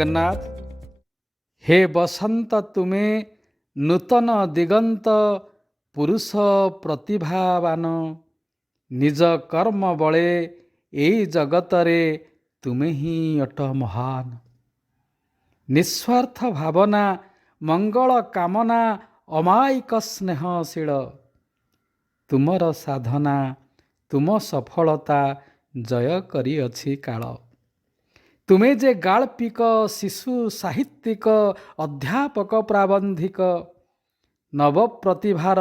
ଜଗନ୍ନାଥ। हे बसंत तुमे नूतन दिगंत पुरुष प्रतिभावान निज कर्म बळे एई जगतरे तुमे ही अट महान। निस्वार्थ भावना मंगल कामना अमायिक स्नेहशील तुमर साधना तुम सफलता जय करिअछि काल। तुमे जे गाल्पिक शिशु साहित्यिक अध्यापक प्राबंधिक नव प्रतिभार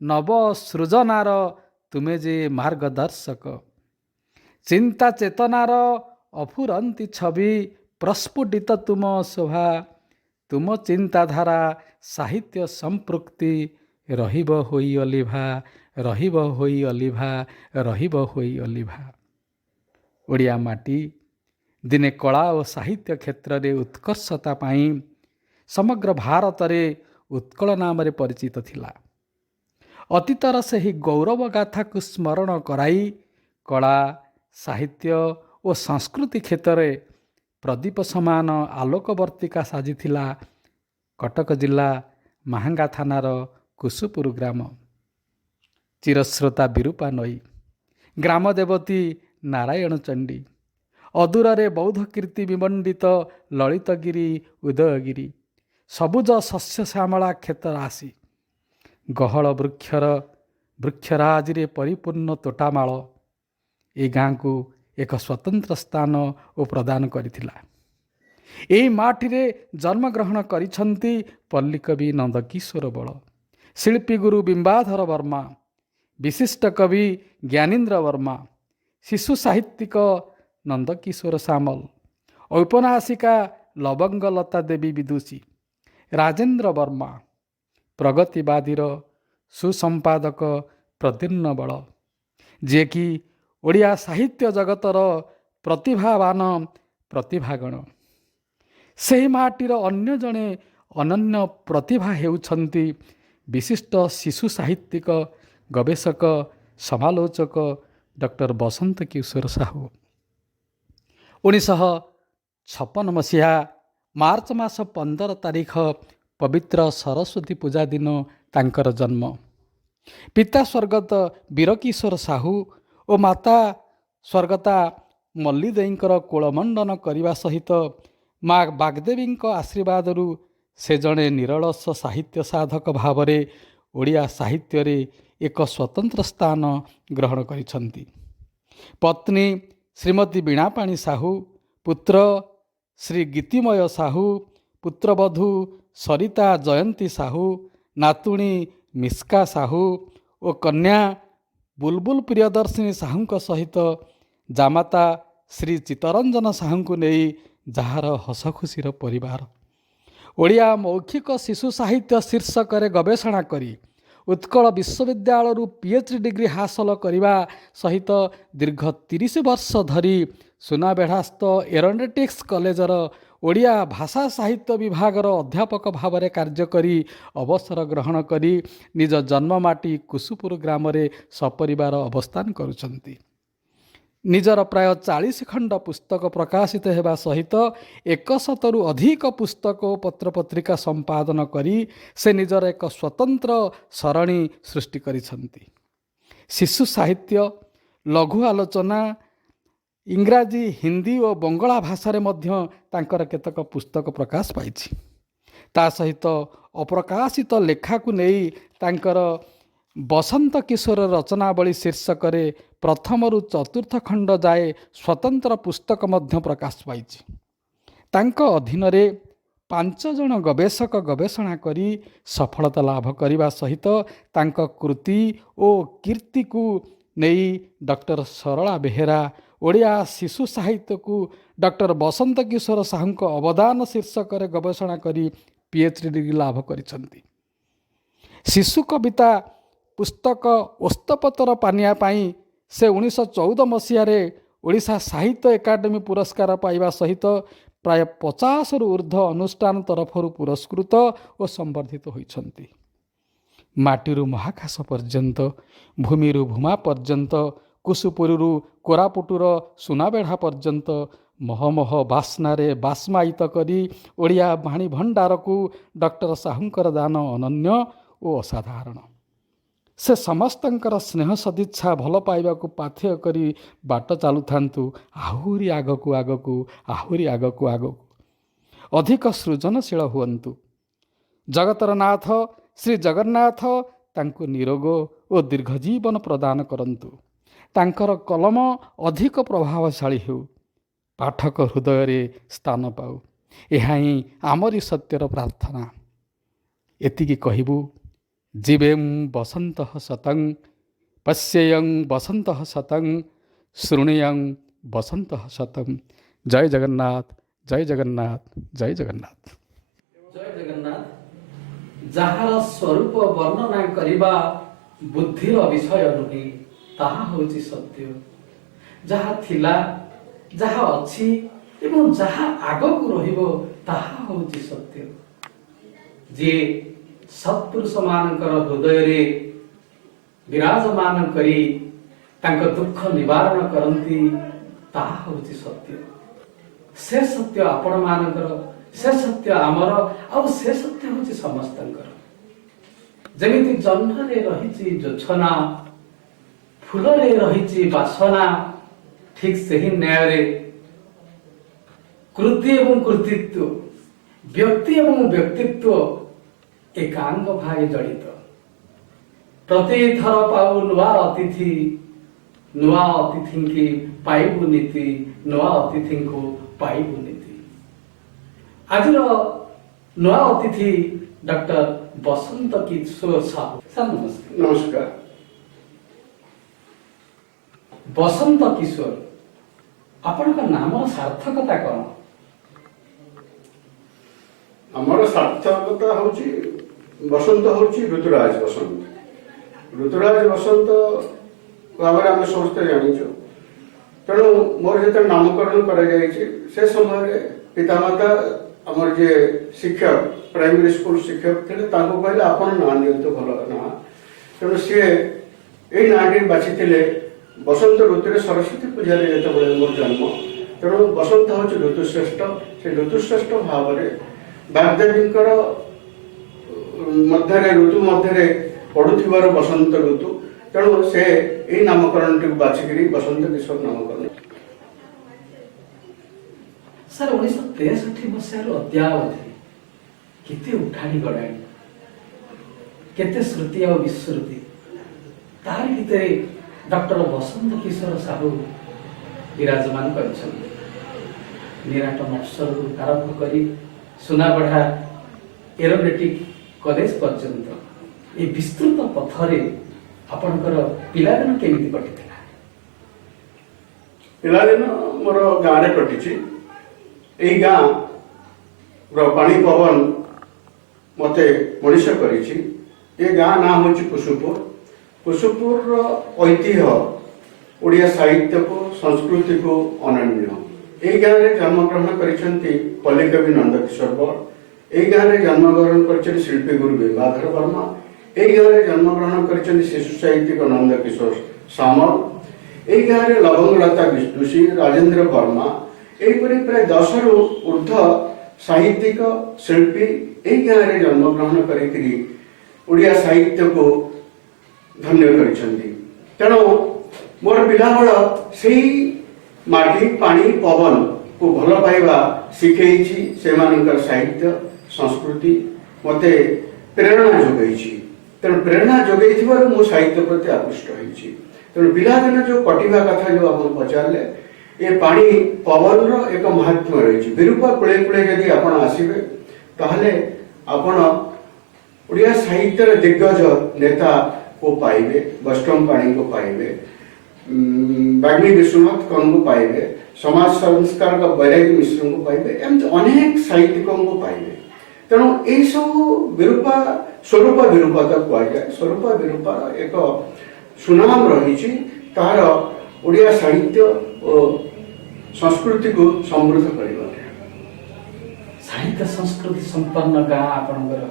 नव सृजनार तुमे जे मार्गदर्शक चिंता चेतनार अफुरंती छवि प्रस्फुटित तुम शोभा तुम चिंताधारा साहित्य संपृक्ति रहिब होई अलिभा रहिब होई अलिभा रहिब होई अलिभा। ओडिया माटी दिने कला और साहित्य क्षेत्र में उत्कर्षता पाई समग्र भारत में उत्कल नाम परिचित थिला। अतीतर से ही गौरव गाथा को स्मरण कराई कला साहित्य और संस्कृति क्षेत्र में प्रदीप समान आलोकवर्तिका साजिथिला कटक जिला महांगा थानार कुसुपुर ग्राम। चिरश्रोता विरूपा नई ग्राम देवती नारायण चंडी अदूरे बौद्ध कीर्ति विमंडित ललितगिरी उदयगिरी सबुज शस्य श्यामला क्षेत्र राशि गहल वृक्षराज परिपूर्ण तोटामाल ए गाँ को एक स्वतंत्र स्थान और प्रदान करिथिला। एही माटीरे जन्मग्रहण करिछंती पल्लीकवि नंदकिशोर बल शिल्पी गुरु बिंबाधर वर्मा विशिष्ट कवि ज्ञानेन्द्र वर्मा शिशु साहित्यिक नंदकिशोर सामल औपन्यासिका लवंगलता देवी विदुषी राजेन्द्र वर्मा प्रगतिवादीर सुसंपादक प्रद्युम्न बल जे कि ओडिया साहित्य जगतर प्रतिभावान प्रतिभागण। ସେହି ମାଟିର ଅନ୍ୟ ଜଣେ ଅନନ୍ୟ ପ୍ରତିଭା ହେଉଛନ୍ତି ବିଶିଷ୍ଟ ଶିଶୁ ସାହିତ୍ୟିକ ଗବେଷକ ସମାଲୋଚକ ଡକ୍ଟର ବସନ୍ତ କିଶୋର ସାହୁ। 1956 ମସିହା ମାର୍ଚ୍ଚ ମାସ 15 ତାରିଖ ପବିତ୍ର ସରସ୍ୱତୀ ପୂଜା ଦିନ ତାଙ୍କର ଜନ୍ମ। ପିତା ସ୍ୱର୍ଗତ ବୀରକିଶୋର ସାହୁ ଓ ମାତା ସ୍ୱର୍ଗତା ମଲ୍ଲି ଦେଈଙ୍କର କୋଳମଣ୍ଡନ କରିବା ସହିତ ମା ବାଗଦେବୀଙ୍କ ଆଶୀର୍ବାଦରୁ ସେ ଜଣେ ନିରଳସ ସାହିତ୍ୟ ସାଧକ ଭାବରେ ଓଡ଼ିଆ ସାହିତ୍ୟରେ ଏକ ସ୍ୱତନ୍ତ୍ର ସ୍ଥାନ ଗ୍ରହଣ କରିଛନ୍ତି। ପତ୍ନୀ ଶ୍ରୀମତୀ ବୀଣାପାଣି ସାହୁ ପୁତ୍ର ଶ୍ରୀ ଗୀତିମୟ ସାହୁ ପୁତ୍ରବଧୂ ସରିତା ଜୟନ୍ତୀ ସାହୁ ନାତୁଣୀ ମିସ୍କା ସାହୁ ଓ କନ୍ୟା ବୁଲବୁଲ ପ୍ରିୟଦର୍ଶିନୀ ସାହୁଙ୍କ ସହିତ ଜାମାତା ଶ୍ରୀ ଚିତ୍ତରଞ୍ଜନ ସାହୁଙ୍କୁ ନେଇ ଯାହାର ହସଖୁସିର ପରିବାର। ଓଡ଼ିଆ ମୌଖିକ ଶିଶୁ ସାହିତ୍ୟ ଶୀର୍ଷକରେ ଗବେଷଣା କରି ଉତ୍କଳ ବିଶ୍ୱବିଦ୍ୟାଳୟରୁ PhD ଡିଗ୍ରୀ ହାସଲ କରିବା ସହିତ ଦୀର୍ଘ 30 ବର୍ଷ ଧରି ସୁନାବେଢ଼ାସ୍ଥ ଏରୋନଟିକ୍ସ କଲେଜର ଓଡ଼ିଆ ଭାଷା ସାହିତ୍ୟ ବିଭାଗର ଅଧ୍ୟାପକ ଭାବରେ କାର୍ଯ୍ୟ କରି ଅବସର ଗ୍ରହଣ କରି ନିଜ ଜନ୍ମମାଟି କୁସୁପୁର ଗ୍ରାମରେ ସପରିବାର ଅବସ୍ଥାନ କରୁଛନ୍ତି। ନିଜର ପ୍ରାୟ 40 ଖଣ୍ଡ ପୁସ୍ତକ ପ୍ରକାଶିତ ହେବା ସହିତ 100ରୁ ଅଧିକ ପୁସ୍ତକ ଓ ପତ୍ରପତ୍ରିକା ସମ୍ପାଦନ କରି ସେ ନିଜର ଏକ ସ୍ୱତନ୍ତ୍ର ସରଣୀ ସୃଷ୍ଟି କରିଛନ୍ତି। ଶିଶୁ ସାହିତ୍ୟ ଲଘୁ ଆଲୋଚନା ଇଂରାଜୀ ହିନ୍ଦୀ ଓ ବଙ୍ଗଳା ଭାଷାରେ ମଧ୍ୟ ତାଙ୍କର କେତେକ ପୁସ୍ତକ ପ୍ରକାଶ ପାଇଛି। ତା ସହିତ ଅପ୍ରକାଶିତ ଲେଖାକୁ ନେଇ ତାଙ୍କର ବସନ୍ତ କିଶୋର ରଚନାବଳୀ ଶୀର୍ଷକରେ ପ୍ରଥମରୁ ଚତୁର୍ଥ ଖଣ୍ଡ ଯାଏ ସ୍ୱତନ୍ତ୍ର ପୁସ୍ତକ ମଧ୍ୟ ପ୍ରକାଶ ପାଇଛି। ତାଙ୍କ ଅଧୀନରେ 5 ଜଣ ଗବେଷକ ଗବେଷଣା କରି ସଫଳତା ଲାଭ କରିବା ସହିତ ତାଙ୍କ କୃତି ଓ କୀର୍ତ୍ତିକୁ ନେଇ ଡକ୍ଟର ସରଳା ବେହେରା ଓଡ଼ିଆ ଶିଶୁ ସାହିତ୍ୟକୁ ଡକ୍ଟର ବସନ୍ତ କିଶୋର ସାହୁଙ୍କ ଅବଦାନ ଶୀର୍ଷକରେ ଗବେଷଣା କରି PhD ଡିଗ୍ରୀ ଲାଭ କରିଛନ୍ତି। ଶିଶୁ କବିତା ପୁସ୍ତକ ଓସ୍ତପତ୍ର ପାନିଆ ପାଇଁ ସେ 1914 ମସିହାରେ ଓଡ଼ିଶା ସାହିତ୍ୟ ଏକାଡେମୀ ପୁରସ୍କାର ପାଇବା ସହିତ ପ୍ରାୟ 50ରୁ ଉର୍ଦ୍ଧ୍ୱ ଅନୁଷ୍ଠାନ ତରଫରୁ ପୁରସ୍କୃତ ଓ ସମ୍ବର୍ଦ୍ଧିତ ହୋଇଛନ୍ତି। ମାଟିରୁ ମହାକାଶ ପର୍ଯ୍ୟନ୍ତ ଭୂମିରୁ ଭୂମା ପର୍ଯ୍ୟନ୍ତ କୁସୁପୁରରୁ କୋରାପୁଟର ସୁନାବେଢ଼ା ପର୍ଯ୍ୟନ୍ତ ମହମହ ବାସ୍ନାରେ ବାସ୍ମାୟିତ କରି ଓଡ଼ିଆ ବାଣୀ ଭଣ୍ଡାରକୁ ଡକ୍ଟର ସାହୁଙ୍କର ଦାନ ଅନନ୍ୟ ଓ ଅସାଧାରଣ। ସେ ସମସ୍ତଙ୍କର ସ୍ନେହ ସଦିଚ୍ଛା ଭଲ ପାଇବାକୁ ପାଥେୟ କରି ବାଟ ଚାଲୁଥାନ୍ତୁ ଆହୁରି ଆଗକୁ ଆଗକୁ, ଆହୁରି ଆଗକୁ ଆଗକୁ, ଅଧିକ ସୃଜନଶୀଳ ହୁଅନ୍ତୁ। ଜଗତର ନାଥ ଶ୍ରୀ ଜଗନ୍ନାଥ ତାଙ୍କୁ ନିରୋଗ ଓ ଦୀର୍ଘଜୀବନ ପ୍ରଦାନ କରନ୍ତୁ। ତାଙ୍କର କଲମ ଅଧିକ ପ୍ରଭାବଶାଳୀ ହେଉ, ପାଠକ ହୃଦୟରେ ସ୍ଥାନ ପାଉ। ଏହା ହିଁ ଆମରି ସତ୍ୟର ପ୍ରାର୍ଥନା। ଏତିକି କହିବୁ, ଜୀବେଂ ବସନ୍ତ ଶତଂ, ପଶ୍ୟେୟଂ ବସନ୍ତ ଶତଂ, ଶୃଣୁୟଂ ବସନ୍ତ ଶତଂ। ଜୟ ଜଗନ୍ନାଥ, ଜୟ ଜଗନ୍ନାଥ, ଜୟ ଜଗନ୍ନାଥ। ଜୟ ଜଗନ୍ନାଥ। ଯାହାର ସ୍ୱରୂପ ବର୍ଣ୍ଣନା କରିବା ବୁଦ୍ଧିର ବିଷୟ ନୁହେଁ, ତାହା ହେଉଛି ସତ୍ୟ। ଯାହା ଥିଲା, ଯାହା ଅଛି ଏବଂ ଯାହା ଆଗକୁ ରହିବ, ତାହା ହେଉଛି ସତ୍ୟ। ଯିଏ ସତ୍ପୁରୁଷ ମାନଙ୍କର ହୃଦୟରେ ବିରାଜମାନ କରି ତାଙ୍କ ଦୁଃଖ ନିବାରଣ କରନ୍ତି, ତାହା ହେଉଛି ସତ୍ୟ। ସେ ସତ୍ୟ ଆପଣ ମାନଙ୍କର, ସେ ସତ୍ୟ ଆମର, ଆଉ ସେ ସତ୍ୟ ହେଉଛି ସମସ୍ତଙ୍କର। ଯେମିତି ଜହ୍ନରେ ରହିଛି ଜୋଛନା, ଫୁଲରେ ରହିଛି ବାସନା, ଠିକ୍ ସେହି ନ୍ୟାୟରେ କୃତି ଏବଂ କୃତିତ୍ୱ, ବ୍ୟକ୍ତି ଏବଂ ବ୍ୟକ୍ତିତ୍ୱ ଏକାଙ୍ଗ ଭାବେ ଜଡ଼ିତ। ପ୍ରତିଥର ପାଉ ନୂଆ ଅତିଥି, ନୂଆ ଅତିଥିଙ୍କି ପାଇବୁ ନୀତି, ନୂଆ ଅତିଥିଙ୍କୁ ପାଇବୁ ନୀତି। ଆଜିର ନୂଆ ଅତିଥି ଡକ୍ଟର ବସନ୍ତ କିଶୋର ସାହୁ। ସାର୍ ନମସ୍କାର। ନମସ୍କାର। ବସନ୍ତ କିଶୋର, ଆପଣଙ୍କ ନାମର ସାର୍ଥକତା କ'ଣ? ଆମର ସାର୍ଥକତା ହଉଛି, ବସନ୍ତ ହଉଛି ଋତୁରାଜ ବସନ୍ତ। ଋତୁରାଜ ବସନ୍ତ ଭାବରେ ଆମେ ସମସ୍ତେ ଜାଣିଛୁ। ତେଣୁ ମୋର ଯେତେବେଳେ ନାମକରଣ କରାଯାଇଛି, ସେ ସମୟରେ ପିତାମାତା ଆମର ଯିଏ ଶିକ୍ଷକ, ପ୍ରାଇମେରୀ ସ୍କୁଲ ଶିକ୍ଷକ ଥିଲେ, ତାଙ୍କୁ କହିଲେ ଆପଣ ନାଁ ଦିଅନ୍ତୁ, ଭଲ ନାଁ। ତେଣୁ ସିଏ ଏଇ ନାଁଟି ବାଛିଥିଲେ। ବସନ୍ତ ଋତୁରେ ସରସ୍ୱତୀ ପୂଜାରେ ଯେତେବେଳେ ମୋର ଜନ୍ମ, ତେଣୁ ବସନ୍ତ ହେଉଛି ଋତୁଶ୍ରେଷ୍ଠ। ସେ ଋତୁଶ୍ରେଷ୍ଠ ଭାବରେ ବାଗଦେବୀଙ୍କର ମଧ୍ୟରେ, ଋତୁ ମଧ୍ୟରେ ପଡୁଥିବାରୁ ବସନ୍ତ ଋତୁ, ତେଣୁ ସେ ଏଇ ନାମକରଣଟିକୁ ବାଛିକିରି ବସନ୍ତ କିଶୋର ନାମକରଣ। ସାର୍ 1963 ମସିହାରୁ ଅଦ୍ୟାବଧି କେତେ ଉଠାଣି ଗଡ଼ାଣି, କେତେ ଶ୍ରୁତି ଆଉ ବିଶ୍ରୁତି, ତାରି ଭିତରେ ଡକ୍ଟର ବସନ୍ତ କିଶୋର ସାହୁ ବିରାଜମାନ କରିଛନ୍ତି। ନିରାଟ ମତ୍ସରରୁ ଆରମ୍ଭ କରି ସୁନାବଢ଼ା ଏରୋନେଟିକ୍ କଲେଜ ପର୍ଯ୍ୟନ୍ତ এই ବିସ୍ତୃତ ପଥରେ ଆପଣଙ୍କର ପିଲାଦିନ କେମିତି କଟିଥିଲା? ପିଲାଦିନ ମୋର ଗାଁରେ କଟିଛି। ଏଇ ଗାଁର ପାଣି ପବନ ମୋତେ ମଣିଷ କରିଛି। ଏ ଗାଁ ନାଁ ହେଉଛି କୁସୁପୁର। କୁସୁପୁରର ଐତିହ୍ୟ ଓଡ଼ିଆ ସାହିତ୍ୟକୁ, ସଂସ୍କୃତିକୁ ଅନନ୍ୟ। এই ଗାଁରେ ଜନ୍ମଗ୍ରହଣ କରିଛନ୍ତି ପଲ୍ଲୀକବି ନନ୍ଦକିଶୋର ବଳ। এই ଗାଁରେ ଜନ୍ମଗ୍ରହଣ କରିଛନ୍ତି ଶିଳ୍ପୀ ଗୁରୁ ବିମ୍ବାଧର ବର୍ମା। এই ଗାଁରେ ଜନ୍ମଗ୍ରହଣ କରିଛନ୍ତି ଶିଶୁ ସାହିତ୍ୟିକ ନନ୍ଦକିଶୋର ସାମଲ। এই ଗାଁରେ ଲବଙ୍ଗଲତା ବିଷ୍ଣୁଷୀ, ରାଜେନ୍ଦ୍ର ବର୍ମା, ଏହିପରି ପ୍ରାୟ 10ରୁ ଉର୍ଦ୍ଧ୍ୱ ସାହିତ୍ୟିକ ଶିଳ୍ପୀ এই ଗାଁରେ ଜନ୍ମଗ୍ରହଣ କରିକିରି ଓଡ଼ିଆ ସାହିତ୍ୟକୁ ଧନ୍ୟ କରିଛନ୍ତି। ତେଣୁ ମୋର ପିଲାବେଳ ସେଇ ମାଟି, ପାଣି, ପବନକୁ ଭଲ ପାଇବା ଶିଖେଇଛି। ସେମାନଙ୍କର ସାହିତ୍ୟ, ସଂସ୍କୃତି ମୋତେ ପ୍ରେରଣା ଯୋଗାଇଛି। ତେଣୁ ପ୍ରେରଣା ଯୋଗାଇଥିବାରୁ ମୁଁ ସାହିତ୍ୟ ପ୍ରତି ଆକୃଷ୍ଟ ହୋଇଛି। ତେଣୁ ପିଲାଦିନ ଯେଉଁ କଟିବା କଥା ଯେଉଁ ଆପଣ ପଚାରିଲେ, ଏ ପାଣି ପବନର ଏକ ମହାତ୍ମ୍ୟ ରହିଛି। ବିରୂପା କୂଳେ କୂଳେ ଯଦି ଆପଣ ଆସିବେ, ତାହେଲେ ଆପଣ ଓଡ଼ିଆ ସାହିତ୍ୟର ଦିଗ୍ଗଜ ନେତାକୁ ପାଇବେ। ବୈଷ୍ଣବ ପାଣିଙ୍କୁ ପାଇବେ, ବାଗ୍ମୀ ବିଶ୍ୱନାଥ କନଙ୍କୁ ପାଇବେ, ସମାଜ ସଂସ୍କାରକ ବୈରାଗୀ ମିଶ୍ରଙ୍କୁ ପାଇବେ, ଏମିତି ଅନେକ ସାହିତ୍ୟିକଙ୍କୁ ପାଇବେ। ତେଣୁ ଏହିସବୁ ବିରୂପା, ସ୍ୱରୂପ ବିରୂପତା କୁହାଯାଏ। ସ୍ୱରୂପ ବିରୂପାର ଏକ ସୁନାମ ରହିଛି, ତାହାର ଓଡ଼ିଆ ସାହିତ୍ୟ ଓ ସଂସ୍କୃତିକୁ ସମୃଦ୍ଧ କରିବାରେ। ସାହିତ୍ୟ ସଂସ୍କୃତି ସମ୍ପନ୍ନ ଗାଁ ଆପଣଙ୍କର।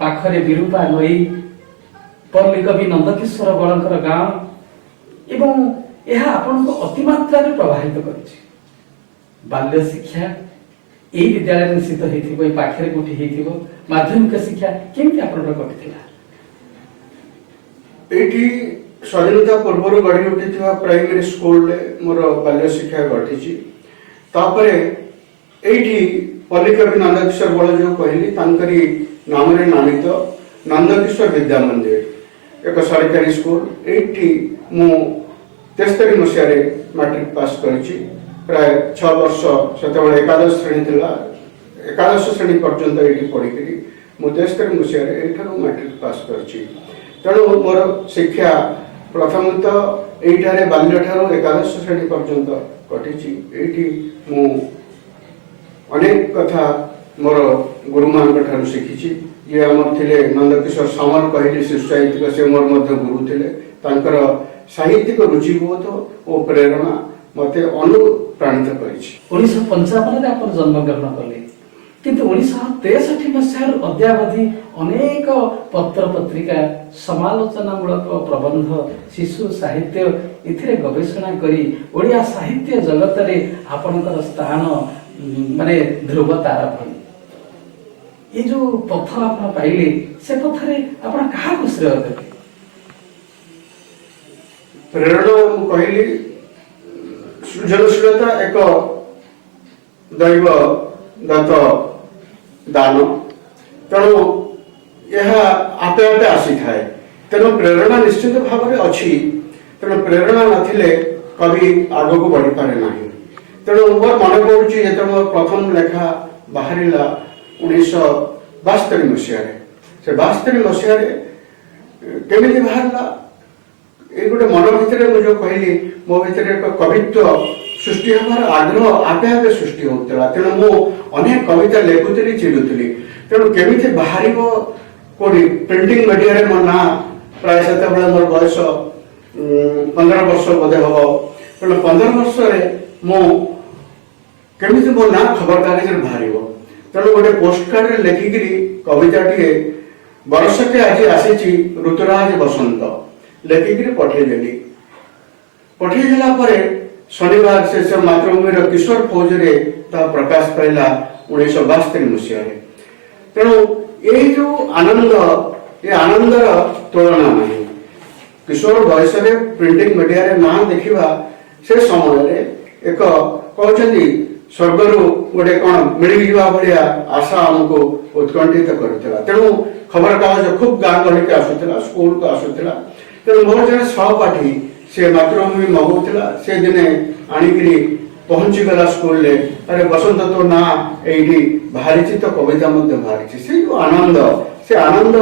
ପାଖରେ ବିରୂପା ନଈ, ପଲ୍ଲୀକବି ନନ୍ଦକିଶୋର ବଳଙ୍କର ଗାଁ, ଏବଂ ଏହା ଆପଣଙ୍କୁ ଅତିମାତ୍ରାରେ ପ୍ରଭାବିତ କରିଛି। बाल्य शिक्षा यही विद्यालय निश्चित होई पाखरे कोठी हेतिबो माध्यमिक शिक्षा केमती आपनर कटिथिला एठी स्वाधीनता पूर्व गढ़ी उठी प्राइमरी स्कूल मोर बाल्य शिक्षा घटी तापर एठी पल्लिकवि नंदकिशोर बल जो कहली तांकरी नाम नामित नंदकिशोर विद्या मंदिर एक सरकारी स्कूल एठी मु 73 मसीह मैट्रिक पास करी प्राय 6 वर्ष से एकादश श्रेणी थिला एकादश श्रेणी पर्यंत ये पढ़ी मु 73 मसीह मैट्रिक पास करी तेणु मोर शिक्षा प्रथम तो यही बाल्य ठार एकादश श्रेणी पर्यंत कटी मु अनेक कथा मोर गुरु मान शिखी ये आमर थे नंदकिशोर सामल कहली शिशु साहित्यिक से मोर गुरु थे तांकर साहित्यिक रुचिबोध और प्रेरणा मते अनुप्राणित करिछि 1955 रे आपण जन्म ग्रहण कले किंतु 1963 मसीह अद्यावधि अनेक पत्र पत्रिका समालोचनामूलक प्रबंध शिशु साहित्य इथिरे गवेषणा करी ओडिया साहित्य जगत रे आपनकर स्थान माने ध्रुव तारा भली ये जो पथ आपण पाइले से पथरे आपण कहा को श्रेय देबे प्रेरणा कहली सृजनशीलता एक दैव दत्त दान तेणु यह आपे आपे आसी थाए तेणु प्रेरणा निश्चित भाव में अच्छी तेणु प्रेरणा नथिले कवि आग को बढ़ी पारे ना तेणु मोर मन पड़ुची जो प्रथम लेखा बाहर 1972 मसीह से 72 मसीह केमी बाहर ये गोटे मन भितर मुझे कहली मो भीतर एक कवित्व सृष्टि हमार आग्रह आपे आपे सृष्टि होता तेणु मु अनेक कविता लेखुली चिड़ुली तेणु केमी बाहर कौटी प्रिंटिंग मीडिया मो ना प्राय से मोर बयस 15 वर्ष बोधे हम तेणु 15 वर्ष मो केमी मो ना खबर कागज बाहर तेणु गोटे पोस्ट कार्ड लेखिकी कविता टे बरसटे आज आसी ऋतुराज बसंत लेखिकी पठेदेली पठेदेला शनिवार से मातृभूमि किशोर फौज रे प्रकाश पाइला 1972 मसीह तेणु ये जो आनंद ये आनंदर तुलना नहीं किशोर बयस प्रिंटिंग मीडिया रे ना देखा से समय एक कहते स्वर्गर गोटे कौन मिल जावा भाया आशा आमको उत्कंठित करुला तेणु खबर कागज खूब गाँ गहली के आसूला स्कूल को आसूला तेणु मोर जन सहपाठी से मातृभूमि मगुला से दिने आणिकी पहुंची गला स्कूल ले अरे बसंत तो ना ये बाहरी तो कविता बाहरी से जो आनंद से आनंद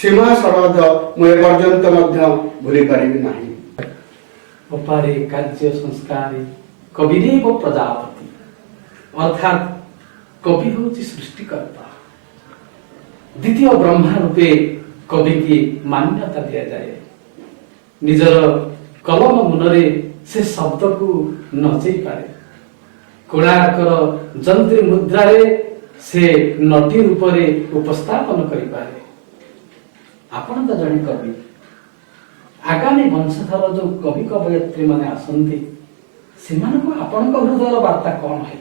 सीमा सरहद मुझे पर्यंत भूली पारि नहीं उपारे कार्य संस्कार कविदेव प्रजापति अर्थात कवि हूँ सृष्टिकर्ता द्वितीय ब्रह्मा रूपे कवि की मान्यता दि जाए निजर कलम मुनरे से शब्द को नचई पारे कोणार्कर जंत्री मुद्रारे से नटी रूपरे उपस्थापन करि पारे आपण तो जने कवि आगामी वंशधर जो कवि कवयित्री माने आसंती सेमान को आपण को हृदय वार्ता कौन है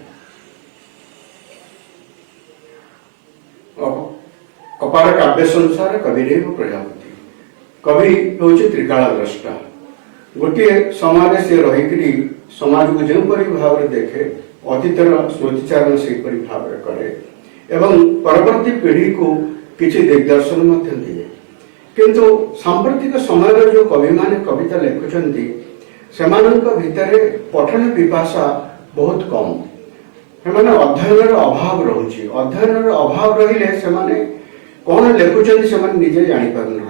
कपार काव्य संसार कविदेव प्रजापति कवि हूँ त्रिकाल द्रष्टा गोटे समाज से रही समाज को जो भाव में देखे अतीतर स्मृतिचारण से भाव में करे एवं परवर्ती पीढ़ी को किसी दिग्दर्शन दिए किंतु सांप्रतिक समय जो कवि माने कविता लिखुंट से भितर पठन पिपाशा बहुत कम से अध्ययन अभाव रोचे अध्ययन अभाव रही से कौन लिखुंट से निजे जापार ना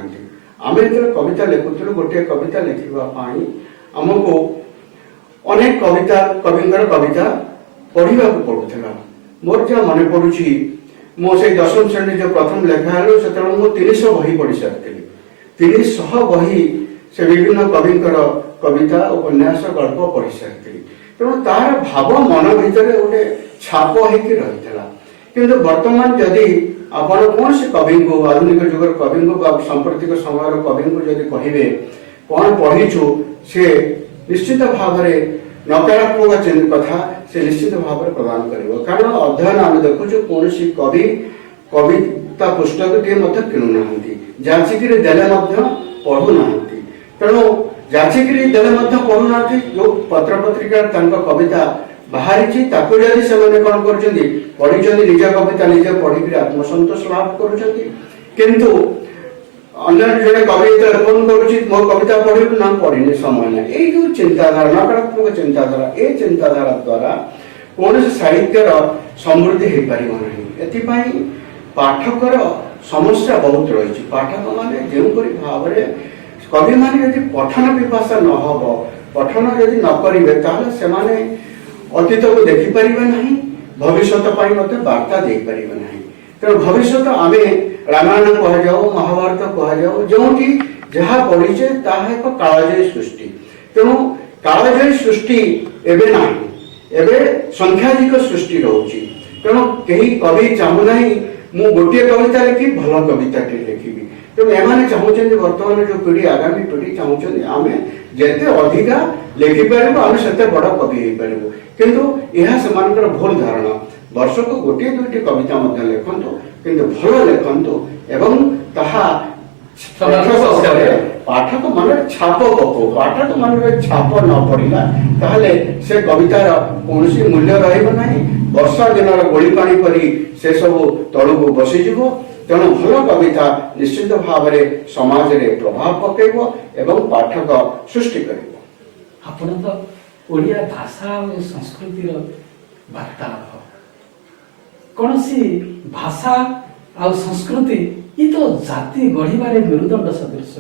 आम जो कविता लिखुलु गोटे कविता लिखापी आमको अनेक कविता कविंर कविता पढ़ा पड़ूला मोर जहाँ मन पड़ी मो से 10वीं श्रेणी जो प्रथम लेखा से 300 बही पढ़ी सारी 300 बही से विभिन्न कविंर कविता उपन्यास गल्प पढ़ी सारी तेणु तार भाव मन भितर गोटे छाप होती किंतु वर्तमान जदि आपण कौन से कवि को आधुनिक जुगर कवि को सांप्रतिक समय कवि को जब कहे कौन पढ़ीचु से निश्चित भाव नकारात्मक कथा से निश्चित भाव में प्रदान करिवो कारण अध्ययन आम देखुछु कोनोसी कवि कविता पुस्तक टे मते किनु नाहंती जाचिकिरी देले मध्य पढु नाहंती तेणु जाचिकिरी देले मध्य पढु नाहंती जो पत्र पत्रिका तांका कविता बाहरी ताकू जदि से कौन कर पढ़ी निज कविता निजे पढ़ी आत्मसंतोष लाभ कर किंतु अन्य जड़े कवि फोन कर मो कविता पढ़ी ना पढ़ी समय ना ये जो चिंताधारा नकारात्मक चिंताधारा ये चिंताधारा द्वारा कौन साहित्यर समृद्धि हो पार ना ए पाठकर समस्या बहुत रही पाठक मैंने जो भाव में कवि मैंने यदि पठन पिपासा न हो पठन यदि न करेंगे अतीत को देखिपर ना भविष्य वार्ता दे पारे ना तेणु भविष्य आम रामायण कहु महाभारत कहु जो जहाँ पढ़ीचे एक कालजयी सृष्टि तेणु कालजयी सृष्टि एवं ना एवं संख्याधिक सृष्टि रोचे तेणु कहीं कवि चाहूना मु गोटे कविता लिखी भल कविता लिखी तेणु एम चाहते बर्तमान जो पीढ़ी आगामी पीढ़ी चाहते आम जिते अधिका लिखिपर आम से बड़ कवि हो पारू किंतु यह से भूल धारणा वर्ष को गोटे दुईटी कविता लिखतु किंतु भल लिखतु एवं ताहा पाठक मन छाप पकौ पाठक मन छाप न पड़ा ताहले से कवितार कौन मूल्य रहा वर्षा दिन गोली पानी परी से सब तलू बसीज तेणु भल कविता निश्चित भाव में समाज रे प्रभाव पकेब एवं पाठक सृष्टि कर आपण तो ओडिया भाषा और संस्कृति वार्तालाप कौन सी भाषा और संस्कृति ये तो जाति गढ़िबारे मेरुदंड सदृश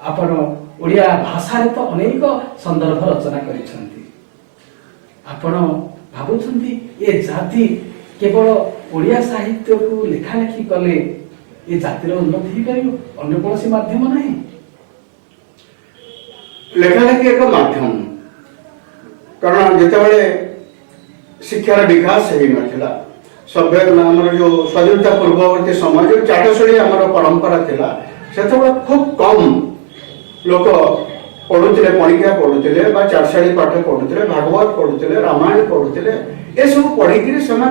आपण ओडिया भाषा रे तो अनेक संदर्भ रचना करिसंती आपण भाबुछंती ए जाति केवल ओडिया साहित्य को लेखा लेखी कले ये जातिर उन्नति ही करियो अन्य कौन माध्यम नहीं लेखालेखी एक माध्यम कारण जितेबाला शिक्षार विकास हो नाला सभ्य आमर जो स्वाधीनता पूर्ववर्ती समय जो चाटशैली आमर परंपरा थिला से खूब कम लोक पढ़ुले पणिकिया पढ़ुले चाटशाली पाठ पढ़ुले भागवत पढ़ुले रामायण पढ़ुले ये सब पढ़ी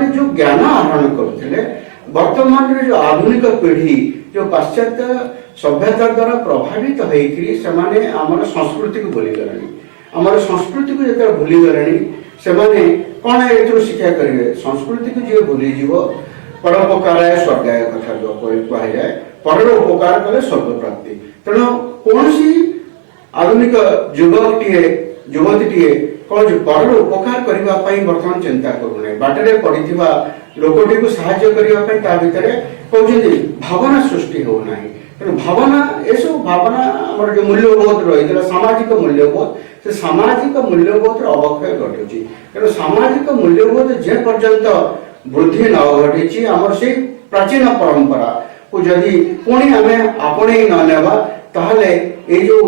जो ज्ञान आहरण करते वर्तमान जो आधुनिक पीढ़ी जो पाश्चात्य सभ्यता द्वारा प्रभावित होकर आमर संस्कृति को भूली गले आमर संस्कृति को जो भूली गले से कौन ये शिक्षा करेंगे संस्कृति को जी भूलीज परोपकाराय स्वर्गाय कथा जो कहुए पर उपकार कले स्वर्ग प्राप्ति तेणु कौन सी आधुनिक युवक टीए युवती टीए कौन पर उपकार करने बर्तमान चिंता करूना बाटर पड़ता लोकटी को साहाय्य करने कहते भावना सृष्टि होना तेणु भावना ये सब भावना आम जो मूल्यबोध रही सामाजिक मूल्यबोध से सामाजिक मूल्यबोध अवक्षय घटुची तेणु सामाजिक मूल्यबोध जे पर्यंत वृद्धि न घटी आमर से प्राचीन परंपरा को जदि पुणी आम आपणे न नेबा ताहले ए जो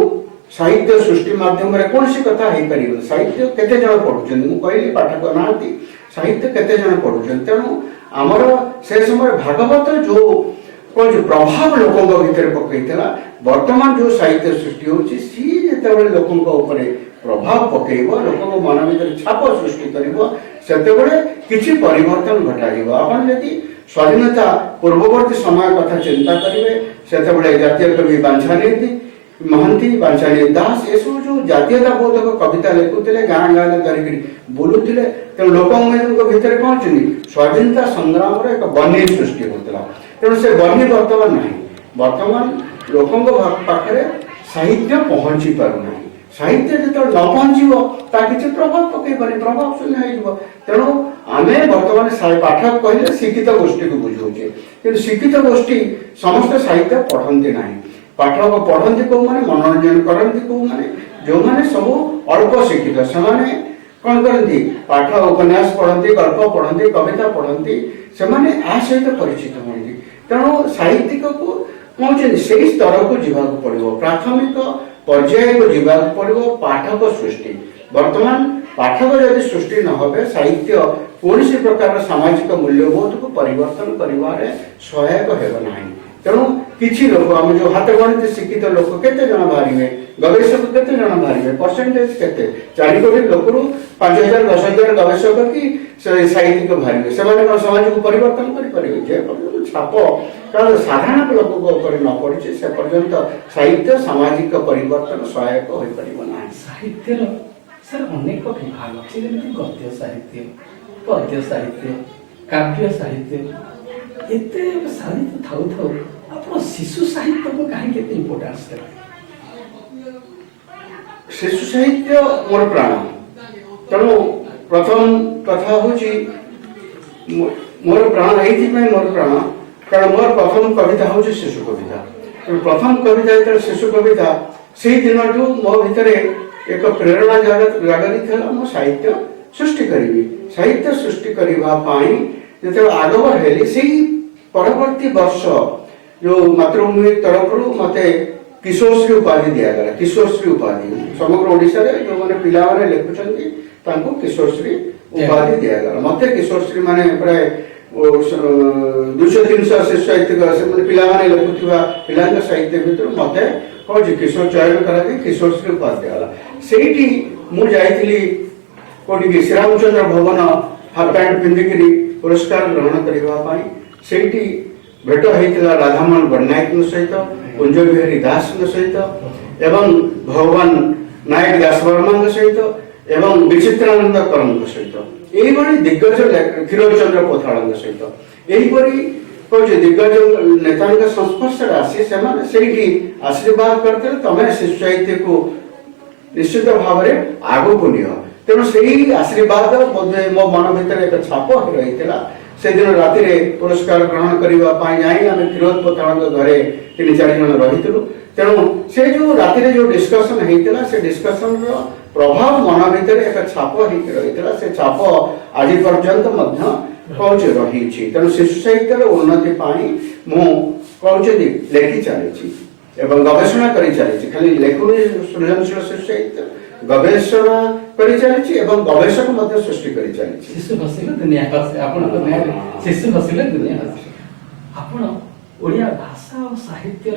साहित्य सृष्टि माध्यम कौन सी कथा हो पार साहित्य केते जन पढ़ुं मुझे कहली पाठक ना साहित्य केते जन पढ़ुं तेणु आमर से समय भागवत जो कौन जो प्रभाव लोकों भितर पकईला वर्तमान जो साहित्य सृष्टि होची सी जेतेबेले लोकों ऊपर प्रभाव पकेइबो लोकों मन भीतर छाप सृष्टि करिवो सेतेबेले किछि परिवर्तन घटाइबो आपण यदि स्वाधीनता पूर्ववर्ती समय कथा चिंता करिवे सेतेबेले जातीय कवि बांछानी महंती बांछानी दास ये सब जो जातीयता बोधक कविता लिखुले गाँ गाँ धरिक बोलुले तेणु लोक भितर कौन स्वाधीनता संग्राम एक बनी सृष्टि होता तेणु से बनी बर्तमान ना बर्तमान लोकों पाखे साहित्य पहुंची पारना साहित्य जो न पहुँचो किसी प्रभाव पकई पारे प्रभाव शून्य हो तेणु आम बर्तमान पाठक कहले शिक्षित गोष्ठी को बुझाऊे कि शिक्षित गोष्ठी समस्त साहित्य पढ़ती ना पाठक पढ़ती कौ मैंने मनोरंजन करती कौ मैंने जो मैंने सब अल्प शिक्षित से कौन करती पाठ उपन्यास पढ़ती गल्प पढ़ती कविता पढ़ती से आ सहित परिचित होती तेणु साहित्यिक को कौन से स्तर को जीवाक पड़ो प्राथमिक पर्याय को जीवाक पड़ो पाठक सृष्टि वर्तमान पाठक यदि सृष्टि न हो साहित्य कौन प्रकार सामाजिक मूल्यबोध को परिवर्तन कर सहायक होना तेणु किसी लोक आम जो हाथ गणित शिक्षित लोक केते जन बाहर गवेषक केते जन बाहर परसेंटेज केते 4 कोटी लोक 5,000 10,000 गवेषक कि साहित्यिक बाहर से समाज को परिवर्तन कर छाप कारण साधारण लोक न पड़ी से पर्यंत साहित्य सामाजिक परिवर्तन सहायक हो पार साहित्य सर अनेक विभाग अच्छे जमी गद्य साहित्य पद्य साहित्य काव्य साहित्य एत साहित्य थाऊ थाऊ आप शिशु साहित्य को कहीं इम्पोर्टान्स देते शिशु साहित्य मोर प्राण तेणु प्रथम कथा हूँ मोर प्राण ये मोर प्राण कारण मोर प्रथम कविता हूँ शिशु कविता प्रथम कविता जो शिशु कविता से दिन मो भितर एक प्रेरणा जागरी था मो साहित्य सृष्टि करी साहित्य सृष्टि करने जो आगवर है से परवर्ती वर्ष जो मातृभूमि तरफ मत किशोरश्री उपाधि दिगला किशोरश्री उपाधि समग्र ओडिशा रे जो माने पिला माने लेखुचंती तांको किशोरश्री उपाधि दिगला मते किशोरश्री माने प्राय 200-300 शिशु साहित्यिक से पिला माने लेखुथिबा पिलांग साहित्य भितर मते कहछि किशोर चयन करा किशोरश्री उपाधि दिगला सेठी मु जाइथिली कोठी की श्री रामचंद्र भवन हाफ पैंट पिंधिकरी पुरस्कार ग्रहण करबा पाई सेठी भेट होता राधामोहन बड़नायक सहित कुंज बिहारी दास सहित एवं भगवान नायक दास वर्मा सहित एवं विचित्रानंद करम सहित यही दिग्गज क्षीरचंद्र कोथाल सहित यहीपरी कौन दिग्गज नेता संस्पर्श आसी से आशीर्वाद करते तमें शिशु साहित्य को निश्चित भाव में आग को निह तेणु से आशीर्वाद मो मन भीतर एक छाप रही से दिन राति पुरस्कार ग्रहण करने जाई आम क्षीरोद पोथाण घरे 3-4 जन रही तेणु से जो राति जो डिस्कसन होता से डिस्कसन प्रभाव मन भीतर एक छाप रही से छाप आज पर्यंत कौच रही तेणु शिशु साहित्य उन्नति कहूँ लेखि चली गवेषणा कर चली खाली लेखुनी सृजनशील शिशु साहित्य गवेषणा कर चली गवेषक सृष्टि कर चली शिशु हसिले दुनिया हसे आपण शिशु हसिले दुनिया हसे आपण ओडिया भाषा और साहित्य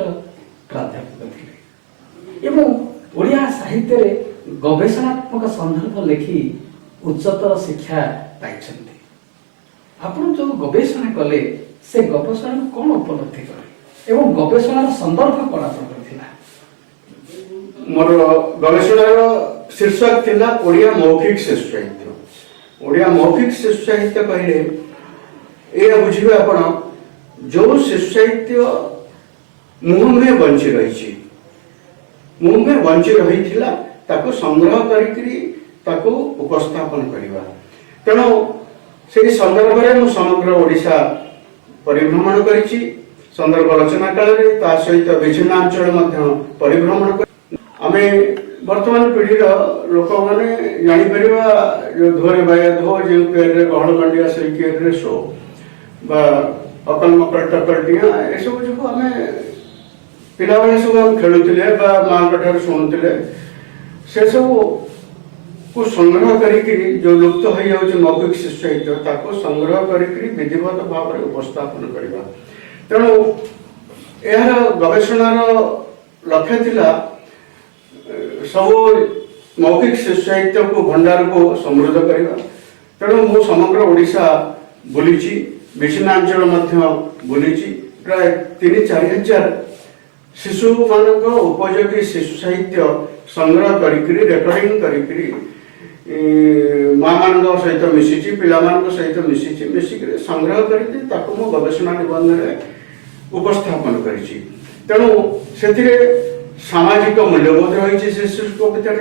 प्राध्यापक थिले एवं ओडिया साहित्य रे गवेषणात्मक संदर्भ लेखि उच्चतर शिक्षा पाइछन्ति आपण जो गवेषणा कले से गवेषणा कोन उपलब्धि करे एवं गवेषणार संदर्भ कोन आपण थिला मोर गवेषणार शीर्षक थिला ओडिया मौखिक शिशु साहित्य ओडिया मौखिक शिशु साहित्य कहले ये बुझिबे आपण जो शिशु साहित्य मुह में बंची रही मुह में बंची रही थिला ताको संग्रह करिकरी ताको उपस्थापन करिवा तेणु से संदर्भ में मु समग्र ओडिशा परिभ्रमण करिछि संदर्भ रचना काल रे ता सहित विभिन्न अंचल परिभ्रमण आमे वर्तमान पीढ़ी लोक मैंने जापर जो धोरे बाया धो जो केयर गहल मंडिया से केयर शो अकल मकल टकल टिया ये सब जो आम पिला सब आम खेलुले माँ शुणुले से सब को संग्रह करी जो लुप्त हो जाऊँ मौखिक शिशु साहित्य संग्रह करी विधिवत भाव में उपस्थापन करवा तेणु यार गवेषणार लक्ष्य थिला सब मौखिक शिशु साहित्य को भंडार को समृद्ध करवा तेणु मु समग्र ओडिशा बुली विभिन्न अंचल बुली प्राय 3-4 हजार शिशु मान उपयोगी शिशु साहित्य संग्रह करी रेकर्डिंग करी माँ मान सहित मिसी पिला सहित मिसिक संग्रह करके गवेषणा निबंध में उपस्थापन करी तेणु से सामाजिक मूल्यबोध रही शिशु कविता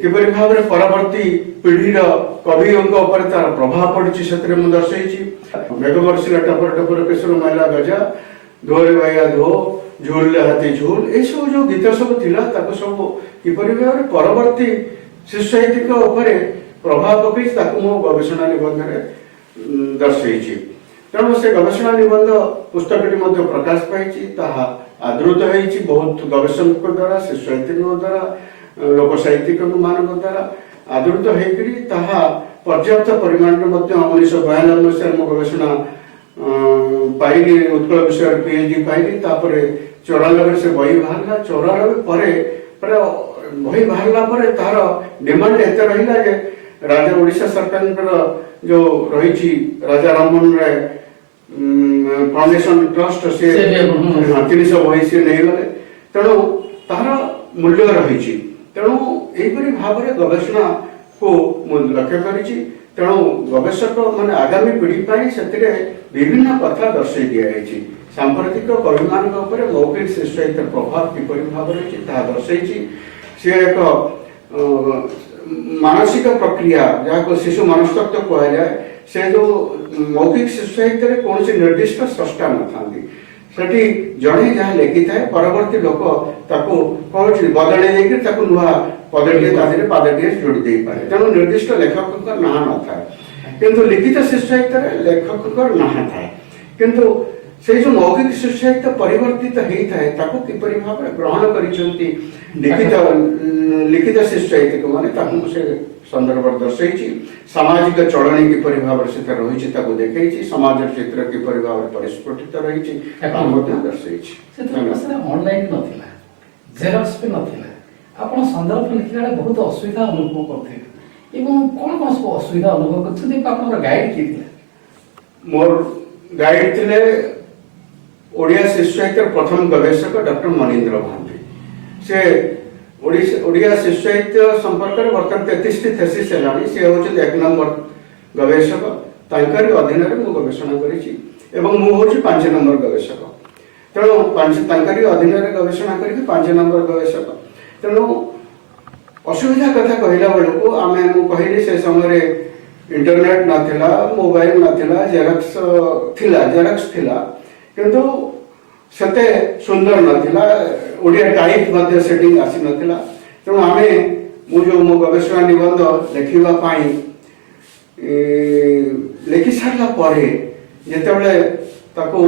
किपरि भाव में परवर्ती पीढ़ीर कवियों तार प्रभाव पड़ी से दर्शई मेघ बर्षिला टपर टपर केशर मैला गजा धोरे बाया धो झूल हाथी झूल ये सब जो गीत सब थिला सब किपरि भाव में परवर्ती शिशु साहित्य प्रभाव पकई मो गवेषणा निबंध में दर्शई तेणु से गवेषणा निबंध पुस्तक प्रकाश पाई आदृत होती बहुत गवेषक द्वारा शिशु साहित्यिक द्वारा लोक साहित्यिक मान द्वारा आदृत होकर पर्याप्त परिमाण में 1992 मसीह गवेषणा पाइली उत्कल विषय पीएचडी पाइली तापरे 94 से बही बाहरला 94 परे पर बही बाहरला परे तार डिमांड एते रहिला जे राजा ओडिशा सरकार जो रही राजा राममोहन राय फाउंडेशन ट्रस्ट से 300 बही से नहीं गले तेणु तार मूल्य रही तेणु यहीपरि भाव में गवेषणा को लक्ष्य करी तेणु गवेषक मान आगामी पीढ़ी से विभिन्न कथा दर्शाई दिखाई सांप्रतिक कवि मान मौखिक शिष्य प्रभाव किपरि भाव रही दर्शाई सी एक मानसिक प्रक्रिया जहाँ शिशु मनस्तत्व कह जाए से जो मौखिक शिष्य कौन निर्दिष्ट स्रष्टा न था सेठी जड़े जहाँ लिखि थाए परवर्ती लोक ताको कौन बदल नुआ पदटे पादटे जोड़ी दे पारे तेणु निर्दिष्ट लेखक ना न था किंतु लिखित शिष्य लेखक ना था किंतु से जो मौखिक शिष्य परिवर्तित होता है ताको किपरि भाव ग्रहण करिसेंती लिखित शिष्य माने ताको से संदर्भ दर्शाई सामाजिक चलनी किपरि भाव से रही देखी समाज चित्र किपरि भाव परिस्फुटित रही दर्शाई ऑनलाइन नथिला जेरॉक्स पे नथिला आपण संदर्भ लिखिला बहुत असुविधा अनुभव करथे एवं कोन कोन सब असुविधा अनुभव करथे आपन गाइड की मोर गाइड थिले ओडिया शिष्य प्रथम गवेषक डॉक्टर मनीन्द्र महांती से ओडिया शिष्य संपर्क में बर्तमान 33 थेसिस है सी हूँ 1 नंबर गवेषक तांकरी अधीन में गवेषणा करी एवं मु हूँ 5 नंबर गवेषक तेणु तांकरी अधीन में गवेषणा कर 5 नंबर गवेषक तेणु असुविधा कथा कहला बेलू आम कहली से समय इंटरनेट नाथिला मोबाइल नाथिला जेरक्स थिला किंतु सेते सुंदर नथिला ओडिया टाइप मध्ये सेटिंग आसी नथिला तेणु आमे मु जो मो गवेषणा निबंध लेखिबा पाई लेखि सारला परे जेतेबेले ताको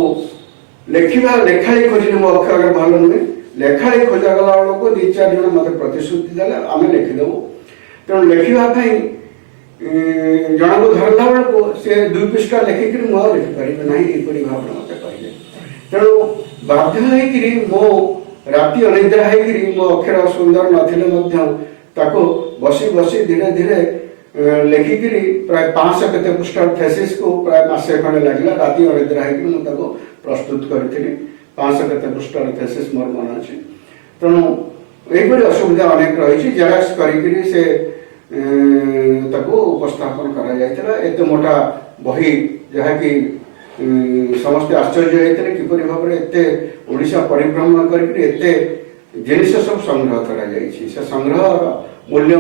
लेखाई खोजिले मो अक्षर भल नुहे लेखाई खोजा गला बेलू 2-4 जन मते प्रतिश्रुति देले आमे लेखिदेबू तेणु लेखिबा पाई जन को धरला बेलू से 2 पृष्ठ लेखिक मु लिखिपारे ना यहपरि भाव मत कहले तेणु बाध्य होइकरी मो राति अनिद्रा होइकरी मो अक्षर सुंदर नथिले ताको बसी बसी धीरे धीरे लेखिकरी प्राय 500 केते पृष्ठ थेसिस को प्राय मासे खंडे लागला राति अनिद्रा होइकरी मु ताको प्रस्तुत करथिली 500 केते पृष्ठ थेसिस मोर मन अछि तेणु एहिपरि असुविधा अनेक रही जेरक्स करिकरी से ताको उपस्थापन करा जायतिला एते मोटा बही जहा कि समस्त आश्चर्य होते किपरि भाव में ओडिशा परिभ्रमण करते जिनिस सब संग्रह कर संग्रह मूल्य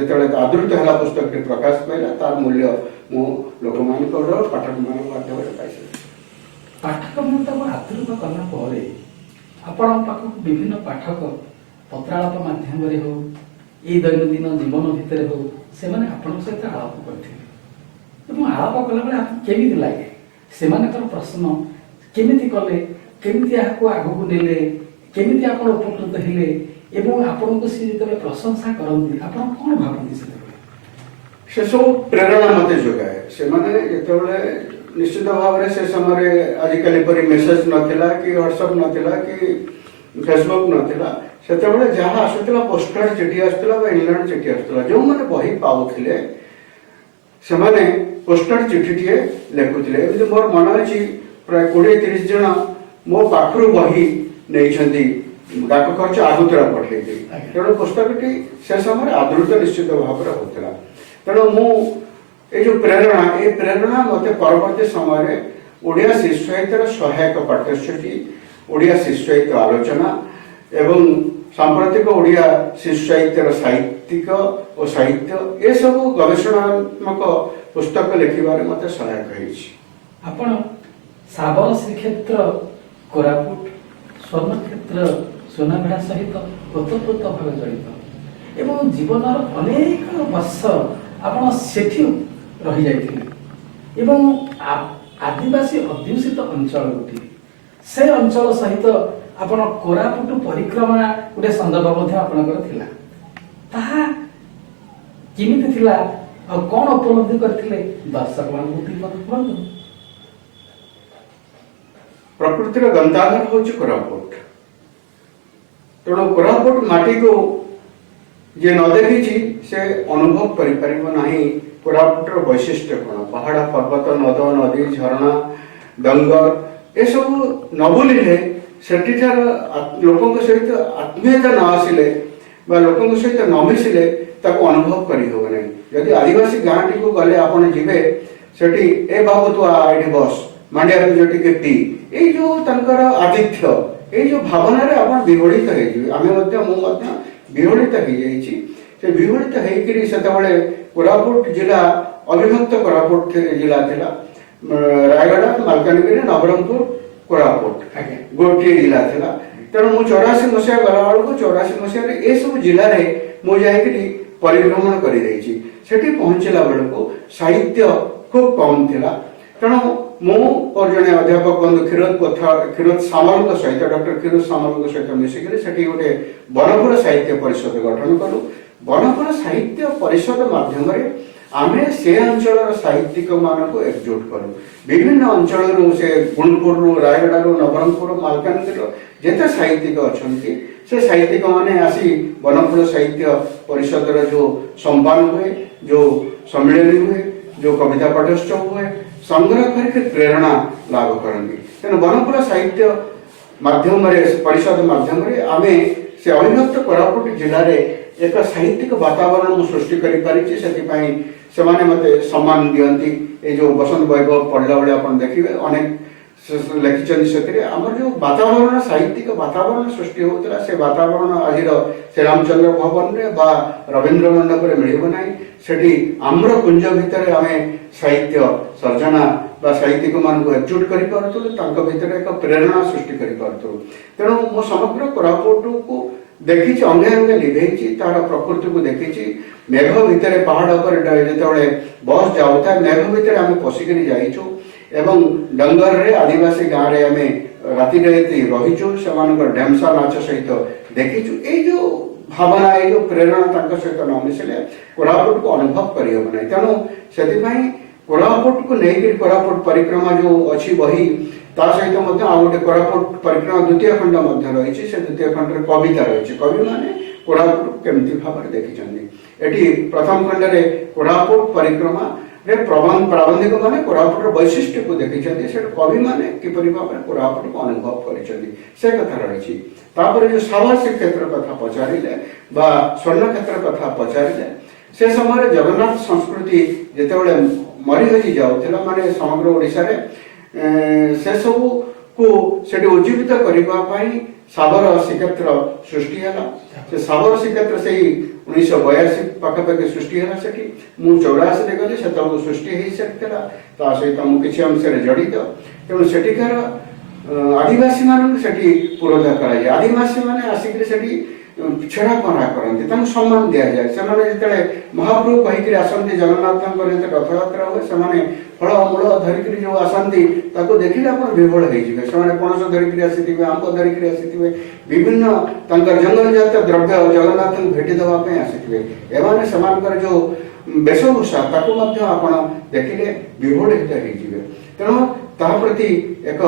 जो आदृत है पुस्तक प्रकाश पाइला तार मूल्य मु लोक मान पाठक मान माध्यम पाई पाठक आदृत कला आपण पाखक विभिन्न पाठक पत्रालाप माध्यम हो ये दैनंदिन जीवन भितर हो से आपण सहित आलाप करते आलाप कला केमी लगे से प्रश्न केमिति कले केमिति आगू नेले केमिति आपण उपकृत हेले एवं आपण को सी जब प्रशंसा करती आप कौन भावती से सब प्रेरणा मत जोगाए से माने जेतेबेले निश्चित भाव में से समय आजिकल परी मेसेज नथिला कि व्हाट्सएप नथिला कि फेसबुक नथिला सेतेबेले जहाँ आसुला पोस्टकार्ड चिठी आसुला बा इंग्लैंड चिठी आसुला जो माने बही पाउथिले से माने पोस्टकार्ड चिठीटे लेखुले मोर मन अच्छी प्राय 20-30 जन मो पाखु बही नहीं डाक खर्च आगुतरा पठे तेणु पुस्तकटी से समय आदृत निश्चित भाव में होता तेणु मु ये जो प्रेरणा मत परवर्ती समय ओडिया शिशु सहायक पाठ्यसूची ओडिया शिशु आलोचना एवं सांप्रतिक ओडिया शिशु साहित्यिक और साहित्य ये सब गवेषणात्मक पुस्तक लिखिबारे मते सहायक होइछि आपण साबर श्रीक्षेत्र कोरापुट स्वर्ण क्षेत्र सोनागढ़ा सहित ओतप्रोत भाव जड़ित एवं जीवनर अनेक वर्ष आपण सेठी रही जाइथिले एवं आदिवासी अध्युषित अंचल गोटे से अंचल सहित आपण कोरापुट परिक्रमा गोटे संदर्भ मध्य आपणकर थिला ताहा किमिति थिला और कौन उपलब्धि करथिले दर्शक मान प्रकृतिर गंताघर हूँ कोरापुट। तेणु कोरापुट माटी को जे न देखी से अनुभव करि कोरापुटर वैशिष्ट्य कौन, पहाड़ पर्वत नद नदी झरणा डंगर ए सब न बुलिले सेठिठार लोक सहित आत्मीयता न आसिले लोक सहित न मिसिले ताको अनुभव करि हो नहीं। यदि आदिवासी गाँ टी को गले आपण जिबे सेठी ए बाबू तू आइठी बस मांडिया पूजटी के पी ए जो तंकर आतिथ्य ए जो भावना रे आपण विहोड़ित हे जिवे। आमे मध्य मु मध्य विहोड़ित हे जाईची। से विहोड़ित हेकरी सेतबेले कोरापुट जिला अविभक्त कोरापुट जिला थिला। रायगढ़ मालकानगिरी नवरंगपुर कोरापुट गोटे जिला थिला। तेणु मु 84 मसीहा गला बेलू 84 मसीहा ए सब जिले में मु जाइकरी परिभ्रमण कर सेठी पहुंचला बेलू साहित्य खूब कम थिला। तेणु मु और जड़े अध्यापक बंधु क्षीरोद सामल सहित डॉक्टर क्षीरोद सामल सहित मिसिक सेठी गोटे बनपुर साहित्य परिषद गठन कलु। बनपुर साहित्य परिषद माध्यम आमे से अंचल साहित्यिक मानक एकजुट करूँ। विभिन्न अंचल से गुणपुर रायगढ़ नवरंगपुर मालकानगिरी जेते साहित्यिक अच्छा से साहित्यिक माने आसी बनपुर साहित्य परिषद जो सम्मान हुए, जो सम्मेलन हुए, जो कविता पाठोत्सव हुए संग्रह करके प्रेरणा लाभ करती। तेणु बनपुर साहित्य माध्यम परिषद माध्यम आमे से अविभक्त कोरापुट जिले में एक साहित्यिक वातावरण सृष्टि से मते सम्मान दियंती। ए जो बसंत वैभव पढ़ला बेले आप देखिए अनेक लिखिं आमर जो वातावरण साहित्यिक वातावरण सृष्टि होता से वातावरण आज श्री रामचंद्र भवन रे बा रवींद्र मंडप रे मिलिबो नाही। सेठी आम्र कुंज भितर आमे साहित्य सर्जना बा साहित्यिक मान को एकजुट करि पारतु तांको भितर एक प्रेरणा सृष्टि करि पारतु। तेणु मो समग्र कोरापुट को देखी अंगे अंगे लिभेची तार प्रकृति को देखी। मेघ भितर पहाड़ पर जिते बस जाऊता मेघ भितर आम पशिकी जाइचु एवं डंगर रे आदिवासी गाँव रे आमे राति रहीचु से ढेमसा नाच सहित देखीचु। ये जो भावना ये जो प्रेरणा तांको सहित न मिसिले कोरापुट को अनुभव करियो नहीं। तेणु से कोरापुट को लेकर कोरापुट परिक्रमा जो अच्छी बही ता सहित गोटे कोरापुट परिक्रमा द्वितीय खंड रही से द्वितीय खंड कविता रही। कवि माने कोरापुट केमती भाव देखी। एटी प्रथम खंड रे कोरापुट परिक्रमा रे प्राबंधिक माने कोरापुटर वैशिष्ट्य को देखी से कवि माने किपरि भाव कोरापुट को अनुभव करिसेंती से कथा रही। तापर जो साहसिक क्षेत्र कथा पचारिले बा स्वर्ण क्षेत्र कथा पचारिले से समय जगन्नाथ संस्कृति जेतेबेले मरी हजि जाउथिला माने समग्र ओडिसा रे से सबू को सेठी उज्जीवित करबा पई साबर श्रीक्षेत्र सृष्टि है। से साबर श्रीक्षेत्र से 1982 पाखापाखि सृष्टि है। सेठी मु 84 गली से सृष्टि हो सकता ता सहित मु किसी अंश जड़ित। तेणु सेठिकार आदिवासी मान सेठी पुरोधा कराए। आदिवासी माने आसिक सेठी छेड़ा पहरा करते सम्मान दि जाए। से महाप्रभु कहीकि आसती जगन्नाथ रथ यात्रा हुए से फल मूल धरिक जो आसती देखिले आप विभोल होते पणस धरिक आसी आंब धरिक आसी विभिन्न जंगल जात द्रव्य जगन्नाथ भेटी देवाई आसी एवं से जो वेशभूषा आप देखिले विभोलित हो। तेणु ता प्रति एक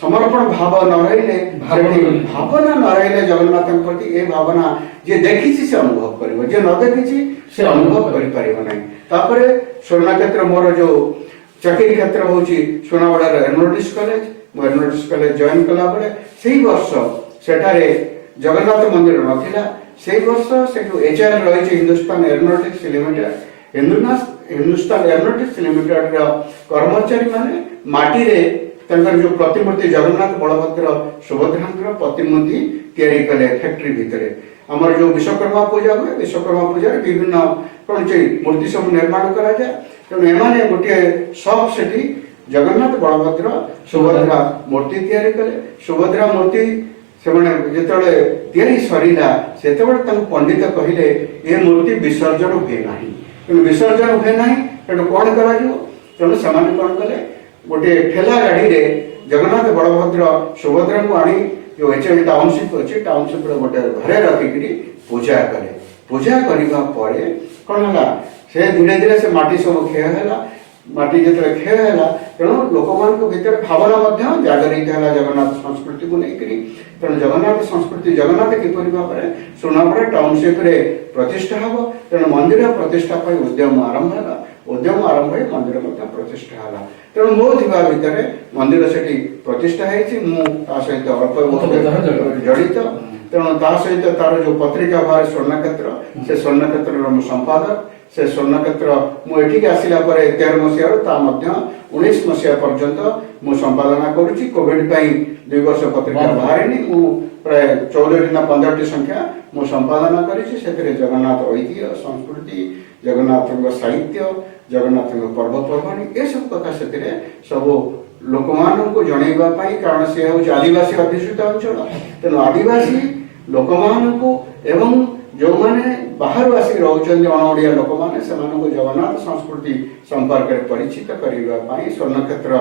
समर्पण भाव न रही भावना न रही जगन्नाथ प्रति ए भावना जे देखी से अनुभव कर जे न देखी से अनुभव कर। स्वर्ण क्षेत्र मोर जो चाकरी क्षेत्र हूँ सोनावाड़ aeronautics college aeronautics college join कला बेले से वर्ष सेठारे जगन्नाथ मंदिर नथिला। से वर्ष से एचआर रही Hindustan aeronautics limited Hindustan aeronautics limited कर्मचारी माने माटी रे जो प्रतिमूर्ति जगन्नाथ बलभद्र सुभद्रा प्रतिमूर्ति तैयारी कले फैक्ट्री भितर आमर जो विश्वकर्मा पूजा हुए विश्वकर्मा पूजा विभिन्न कौन मूर्ति सब निर्माण करा जाए। तेणु एमाने गोटे सब सेठी जगन्नाथ बलभद्र सुभद्रा मूर्ति तैयारी कले। सुभद्रा मूर्ति से तैयारी सरीला से पंडित कहले ये मूर्ति विसर्जन हुए ना। तेणु विसर्जन हुए ना तेणु कौन कर तेणु से कौन कले गोटे ठेला गाड़ी रे जगन्नाथ बलभद्र सुभद्रा को आनी जो एचएल टाउनशिप अच्छी टाउनशिप गोटे घरे रखिकी पूजा कले। पूजा करने कौन है से धीरे धीरे से माटी सब क्षय है माटी जिते क्षय है तेणु लोक मान भितर भावना जागरित है जगन्नाथ संस्कृति को लेकर तेणु जगन्नाथ संस्कृति जगन्नाथ किपर भाव में सुनापड़ा टाउनशिप प्रतिष्ठा हम तेणु मंदिर प्रतिष्ठा उद्यम आरंभ है उद्यम आरंभ हो मंदिर प्रतिष्ठा है तेणु मो थिबा भितर मंदिर से प्रतिष्ठा सहित अल्प जड़ित तेणु सहित तार जो पत्रिका बाहर स्वर्णक्षेत्र से स्वर्णक्षेत्र संपादक से स्वर्णक्षेत्र मुझे आसला 13 मसीह 19 मसीहा पर्यंत मु संपादना करुच्ची कोविड 2 वर्ष पत्रिका बाहरी प्राय 14 ना 15 संख्या मु संपादना करी जगन्नाथ ऐतिह्य संस्कृति जगन्नाथ साहित्य जगन्नाथ पर्वपर्वाणी ये सब कथा से सब लोक मान को जनइबा कारण सी हूँ आदिवासी अध्युषित अंचल तेणु आदिवासी लोक मान को एवं जो मैंने बाहर आसिक रोचे अणओडिया लोक मैंने जगन्नाथ संस्कृति संपर्क में परिचित करने स्वर्णक्षेत्र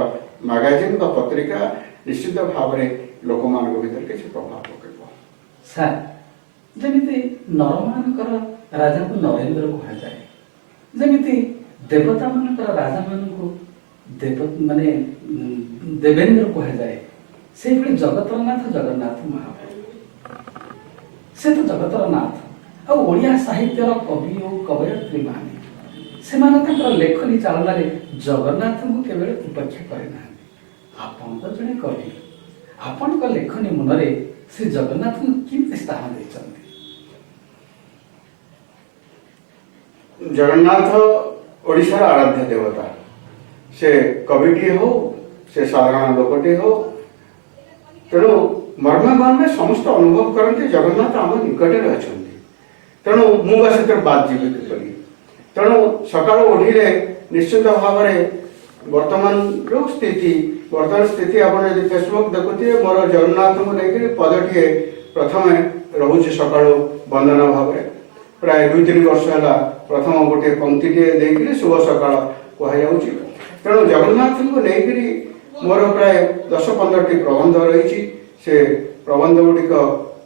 मैगजीन का पत्रिका निश्चित भाव में लोक मान भीतर किसी प्रभाव पकड़ सर जमी नरमानकर राजा को नरेंद्र कहुए जमी देवता मान राजा मान देव माने देवेंद्र कहुए से जगतर नाथ जगन्नाथ महाप्रभु से तो जगतर नाथ आड़िया साहित्यर कवि और कवयत्री माने से लेखनी चालना जगन्नाथ को केवल उपेक्षा करना आपण तो जड़े कवि आपण लेखनी मनरे श्री जगन्नाथ को कितने स्थान देते जगन्नाथ ओडिशार आराध्य देवता से कविटी हो से साधारण लोकटे हो तेणु मर्म में समस्त अनुभव करते जगन्नाथ आम निकटे अच्छा तेणु मुझे बाद जीवी किपरि तेणु सका उठिले निश्चित भाव में वर्तमान वर्तमान स्थिति आप फेसबुक देखुए मोर जगन्नाथ को लेकर पदटे प्रथम रोचे सका वंदना भाव प्राय 2-3 वर्ष है प्रथम गोटे पंक्ति शुभ सका कहुच्छी तेणु जगन्नाथ को लेकर मोर प्राय 10-15 प्रबंध रही से प्रबंध गुड़िक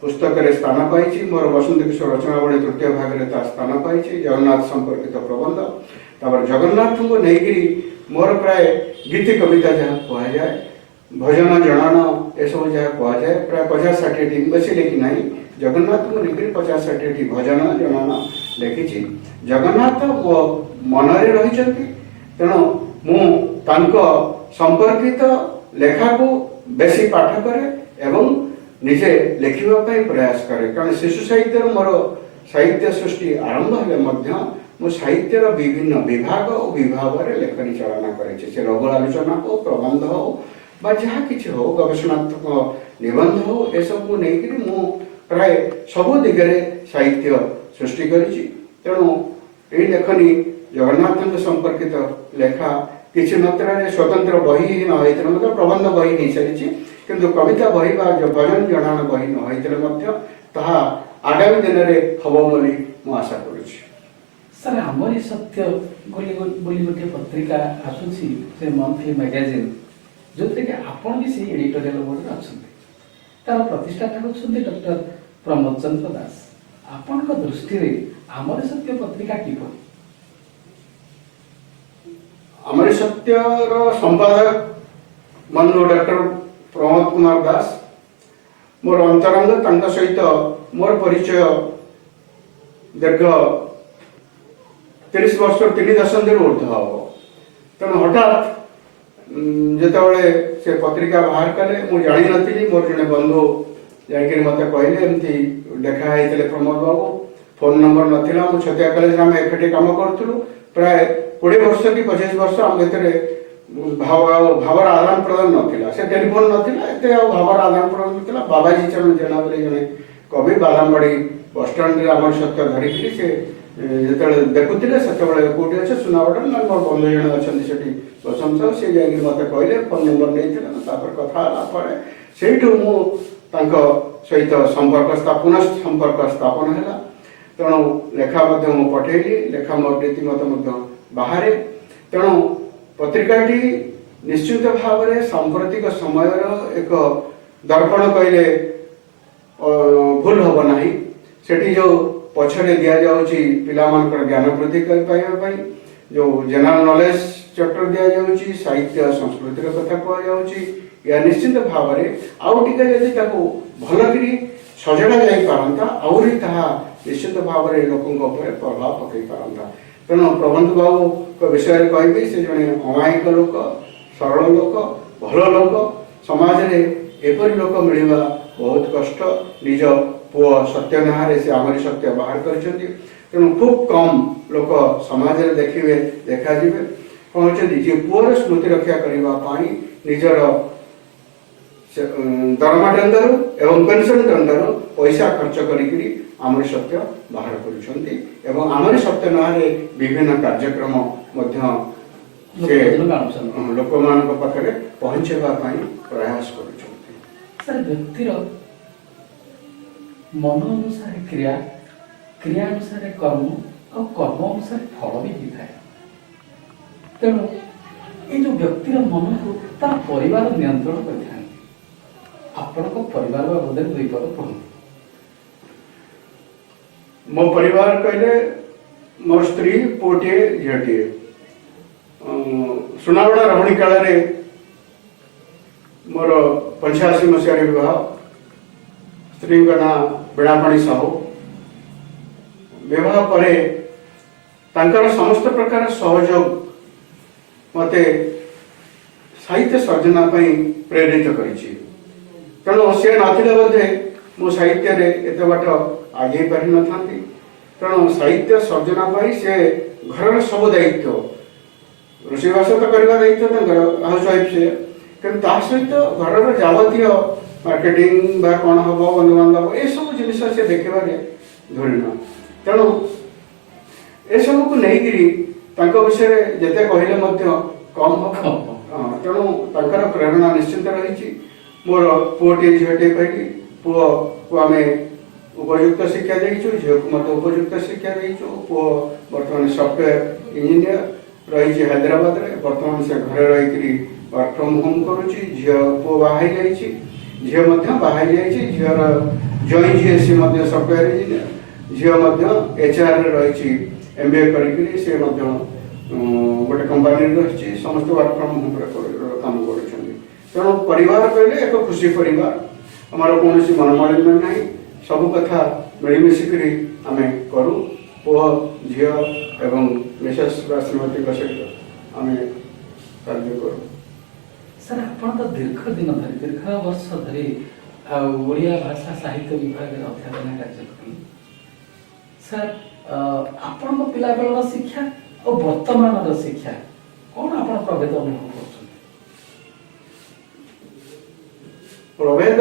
पुस्तक स्थान पाई मोर बसंत किशोर रचनावली 3य भाग में स्थान पाई जगन्नाथ संपर्कित प्रबंध तापर जगन्नाथ को लेकर मोर प्राय गीति कविता जहाँ कहुए भजन जनान यह जहाँ कहुए प्राय 50-60 बेसी लिखी ना जगन्नाथ को लेकर 50-60 भजन जनान लिखी जगन्नाथ मो मनरे रही तेणु मु संपर्कित लेखा को बेसी पाठ करे एवं निजे लिखा प्रयास करे कारण शिशु साहित्य मोर साहित्य सृष्टि आरंभ हेले मो साहित्यर विभिन्न विभाग और विभाग में लेखनी चालना करे लघु आलोचना हो प्रबंध हो जहाँ कि हो गवेषणात्मक निबंध हो यह सब को लेकर मु प्राय सबु दिगरे साहित्य सृष्टि करी तेणु यही लेखनी जगन्नाथ संपर्कित लेखा किसी मात्रा स्वतंत्र बही न होते प्रबंध बही नहीं सारी किंतु कविता बही भजन जनान बही न होते आगामी दिन में हम बोली मु आशा करुच्ची सर आमरी सत्य गोटे पत्रिका आसूसी से मंथली मैगजीन जो कि आपण भी से एडिटोरियल बोर्ड में अच्छा तार प्रतिष्ठाता होती डॉक्टर प्रमोद चंद्र दास आपण दृष्टि आमरी सत्य पत्रिका किपर आमरी सत्य संपादक मनु डॉक्टर प्रमोद कुमार दास मोर अंतरंग सहित मोर परिचय दीर्घ 30 वर्ष 3 दशंधि ऊर्ध हम तेणु हठात जिते से पत्रिका बाहर कले मुझे जानी नी मोर जड़े बंधु जाकि मत कहले एमती देखा प्रमोद बाबू फोन नंबर नाला मुझे छतिया कॉलेज आम एफएटी कम करूँ प्राय 20 वर्ष कि 25 वर्ष आम भर भावर आदान प्रदान नाला से टेलीफोन नाला भावर आदान प्रदान नाला बाबाजी चरण जेना बोले जड़े कवि बादामबाड़ी बसस्टाण्ड आम सत्य धरिकी से जो देखुले से कौटी अच्छे सुनावटा ना मोर बंधु जन अच्छा बसंत साहू सी जाकि मत कहले फोन नंबर नहीं कथा से सहित संपर्क पुनः संपर्क स्थापन है तेणु लेखा मु पठेली लेखा मोर रीतिमत बाहर तेणु पत्रिकाटी निश्चित भाव में सांप्रतिक समय एक दर्पण कहले भूल हम ना से जो पछरे दि जाऊँगी पिला ज्ञान वृद्धि करने जो जनरल नॉलेज चैप्टर दिया जाउची साहित्य संस्कृति कथा कह जाउची या निश्चित भाव में आउ टिके यदि ताको भलकरी सजड़ा जाई पारंता आउरी ताहा निश्चित भाव में लोकंक ऊपर प्रभाव पकई पारंता। तेणु प्रबंध बाबू को विषय कहबी से जड़े अमायिक लोक सरल लोक भल लोक समाज रे एपरी लोक मिलवा बहुत कष्ट। निज पुओ सत्य नारे से आमरी सत्य बाहर करछंती। तेणु खूब कम लोक समाज रे देखिबे देखा जिवे कहउछंती जे पुओर स्मृति रक्षा करबा पाई निजर दरमा दंडरू एवं पेंशन दंडरू पैसा खर्च करिकरी आमरी सत्य बाहर करुछंती एवं आमरी सत्य नारे विभिन्न कार्यक्रम मध्य से लोक मान पाखे पहुंचेबा पाई प्रयास करुछंती। सर व्यक्तिर मन अनुसार क्रिया क्रिया अनुसार कर्म और कर्म अनुसार फल भी होता है। तेणु ये जो व्यक्तिर मन को तार परिवार नियंत्रण करता है। आपण परिवार बाबद दुई पद कहूँ। मो परिवार कहले मोर स्त्री पुटे झीटे सुनावड़ा रमणी काल मोर 85 मसीह विवाह स्त्री ना बीणापाणी साहू विवाह पर समस्त प्रकार सहयोग मते साहित्य सर्जना प्रेरित करिछि। तेणु सी नथिले बोधे मो साहित्य रे एते बाट आगे पारि न थांती। तेणु साहित्य सर्जना से घर सब दायित्व रोषेईवास तो करवा दायित्व हाउस वाइफ से किंतु सहित घर जावतीय मार्केटिंग बा कौन हम बंधु बांधव ये सब जिन से देखा धुरीण। तेणु ए सब को लेकर विषय जिते कहले कम हम। तेणु तर प्रेरणा निश्चित रही। मोर पुटे झीटे कहली पुओ को आम उपयुक्त शिक्षा देचु झील को मत उपयुक्त शिक्षा देचु। पुओ बर्तमान सॉफ्टवेयर इंजीनियर रही हैदराबाद रे बर्तमान से घर रही वर्क फ्रॉम होम करुच्ची। झील पुओ बाहर जाइए झील बाहर जाइए झीर जॉइन झी सी सॉफ्टवेयर इंजीनियर झील HR रही MBA करी से गोटे कंपानी रही समस्त वर्क फ्रॉम होम काम कर। तेणु परिवार कहले एक खुशी परिवार आमर कौन मनमालिन्य ना सब कथा मिलमिशिक आम करूँ। पुओ झी एवं मिसेस श्रीमती सहित आम कार्य करूँ। सर आपण तो दीर्घ दिन धरी दीर्घ वर्ष धरी ओडिया भाषा साहित्य विभाग अध्यापन कार्य करी। सर आपण पिला बेलर शिक्षा और वर्तमान शिक्षा कौन आप प्रभेद अनुभव कर? प्रभेद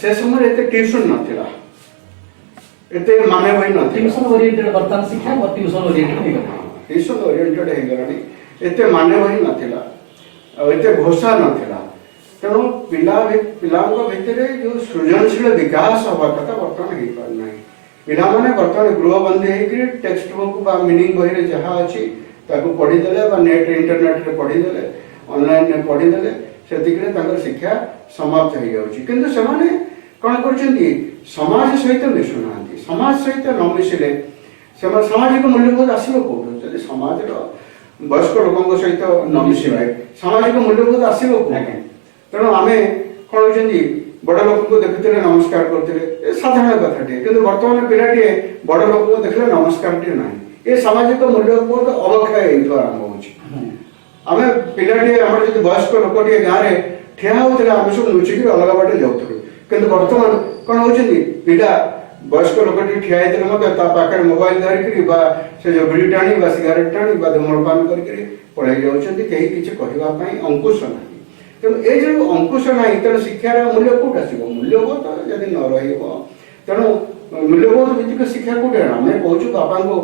से समय एते ट्यूशन नथिला एते माने होई न ट्यूशन ओरिएंटेड वर्तमान शिक्षा और ट्यूशन ओरिएंटेड हे गला। ट्यूशन ओरिएंटेड हे गलानी एते माने होई नथिला एते घोषा नथिला। तेणु पिलांको भितरे जो सृजनशील विकास हवा कथा वर्तमान हे पार नाही। पिला माने वर्तमान गृहबंदी हे टेक्स्ट बुक बा मीनिंग बही रे जहा अछि ताको पढी देले बा नेट इंटरनेट रे पढी देले ऑनलाइन रे पढी देले सेतिकरे ताकर शिक्षा समाप्त हो जाउछि। किंतु सेमाने कोन करछन्ती समाज सहित मिशुनांती। समाज सहित न मिशिले सामाजिक मूल्यबोध आसीबो कोठो जदि समाज रो वयस्क लोकंक सहित न मिशिले सामाजिक मूल्यबोध आसीबो कोठो। तेणु आमे कोन होछन्ती बड़ लोक को देखते नमस्कार करते साधारण कथाटे किंतु वर्तमान पिलाटे बड़ लोक को देखले नमस्कार टे नाही। ए सामाजिक मूल्यबोध अवक्षय हेतु आरंभ होछि। आमे पिलाटे हमर जदि वयस्क लोकटे गाँ रे ठिया होतले आमे सब लुचिक अलग बाटे जाउथु। किंतु वर्तमान कोन होछन्ती पिला वयस्क लोकटे ठिया हेतले मते ता पाखर मोबाइल धरिकरी बा से जो बीड़ी टाणी बा सिगारेट टाणी बा धूम्रपान करकरी पळाई जाउछन्ती केही किछि कहिबा पई अंकुश नाही। तेणु ये जो अंकुश ना तेणु शिक्षार मूल्य कौट आस मूल्यबोध जदि न रेणु मूल्यबोध भित्तिक शिक्षा कौटे आम कहूँ बापा को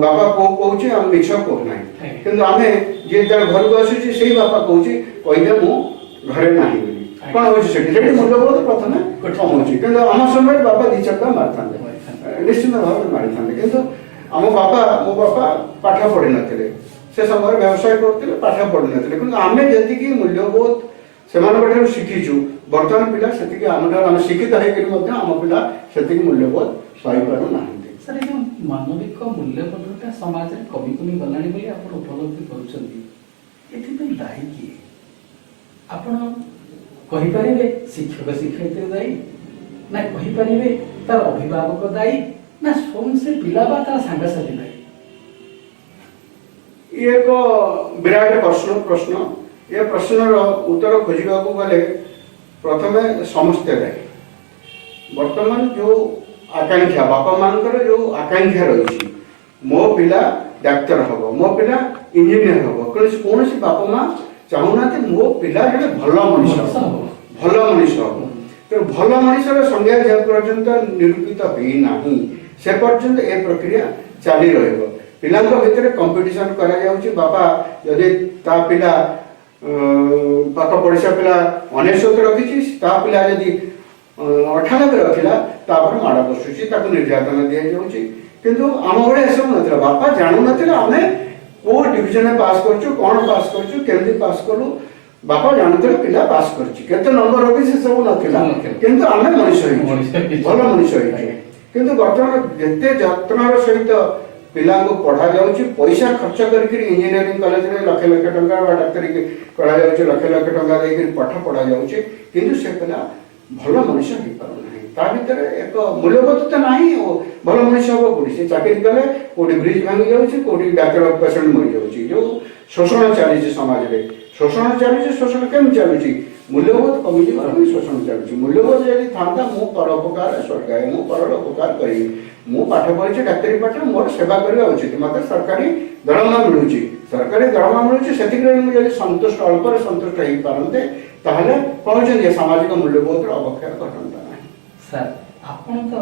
बापा पुओ कहे आम मिछ कहूना कि आम जी घर को आसूँ से बापा कहूँ कहदे मु घरे ना कौन हो मूल्यबोध प्रथम कम कि आम समय बापा दी चक्का मारी था निश्चित भाव में मारी था कि आम बापा मो बापा पाठ पढ़ी नथिले से समय व्यवसाय करते पाठ पढ़ी नथिले कि आम जी मूल्यबोध से शिखीचु बर्तमान पिला से आम शिक्षित होकर आम पिला से मूल्यबोध सही पार ना। ସାର୍ ଏ ଯେଉଁ ମାନବିକ ମୂଲ୍ୟବୋଧଟା ସମାଜରେ କମି କମି ଗଲାଣି ବୋଲି ଆପଣ ଉପଲବ୍ଧି କରୁଛନ୍ତି, ଏଥିପାଇଁ ଦାୟୀ କିଏ? ଆପଣ କହିପାରିବେ ଶିକ୍ଷକ ଶିକ୍ଷୟିତ୍ରୀ ଦାୟୀ, ନା କହିପାରିବେ ତାର ଅଭିଭାବକ ଦାୟୀ, ନା ସ୍ୱୟଂ ସେ ପିଲା ବା ତାର ସାଙ୍ଗସାଥି ଦାୟୀ? ये एक विराट प्रश्न ये प्रश्नर उत्तर खोजा गले प्रथम समस्ते दायी। वर्तमान जो आकांक्षा बापा मानकर जो आकांक्षा रही मो पिला डाक्तर हम मो पिला इंजीनियर हम कौन बापा माँ चाहूना मो पिला जड़े भल मनीष भल मनीष हम तो भल मनीषर संज्ञा जब पर्यंत निरूपित होना से पर्यंत ए प्रक्रिया चली रही पिला भितर कंपिटिशन करा जाउची बापा यदि ता पिला पाख पड़ोसा पिला 99 रखी ता पिला यदि 98 रखिला तापर माड़ बसुची ताको निर्यातना दिया जाउची किंतु आम बड़े सब नथिला बापा जानू नथिला आमे को डिविजन में पास करछु कोन पास करछु केमदी पास करू बापा जानुथिला पिला पास करछि केते नंबर रखी से सब नथिला किंतु आमे मनीष होई भल मनीष होई किंतु वर्तमान जते जत्नर सहित पिला को पढ़ा जाउची पैसा खर्च करके इंजीनियरिंग कॉलेज में लाख लाख टंका डाक्तरी करा जाउची लाख लाख टंका देकर पाठ पढ़ा जाउची किंतु से पिला भल मनीष हो पार नहीं ता भीतर एक मूल्यबोध तो नहीं भल मनीष हम कोड़ी से चाकरी कले कोड़ी ब्रिज भांगी जाउची कोड़ी डाक्टर पेशेंट मरी जाउची जो शोषण चली समाज में शोषण चली शोषण केम चलुची मूल्यबोध कमी शोषण चलुची मूल्यबोध यदि था मु परोपकार स्वर्ग मु परोपकार करी मु पाठ पढ़ी डाक्तरी पाठ मोर सेवा करवा उचित मत सरकारी दरमा मिलूची सरकारी दरमा मिलूची से संतुष्ट अल्प संतुष्ट हो पारते ताहले कहते सामाजिक मूल्यबोध अवक्षय घटना ना सर आपण तो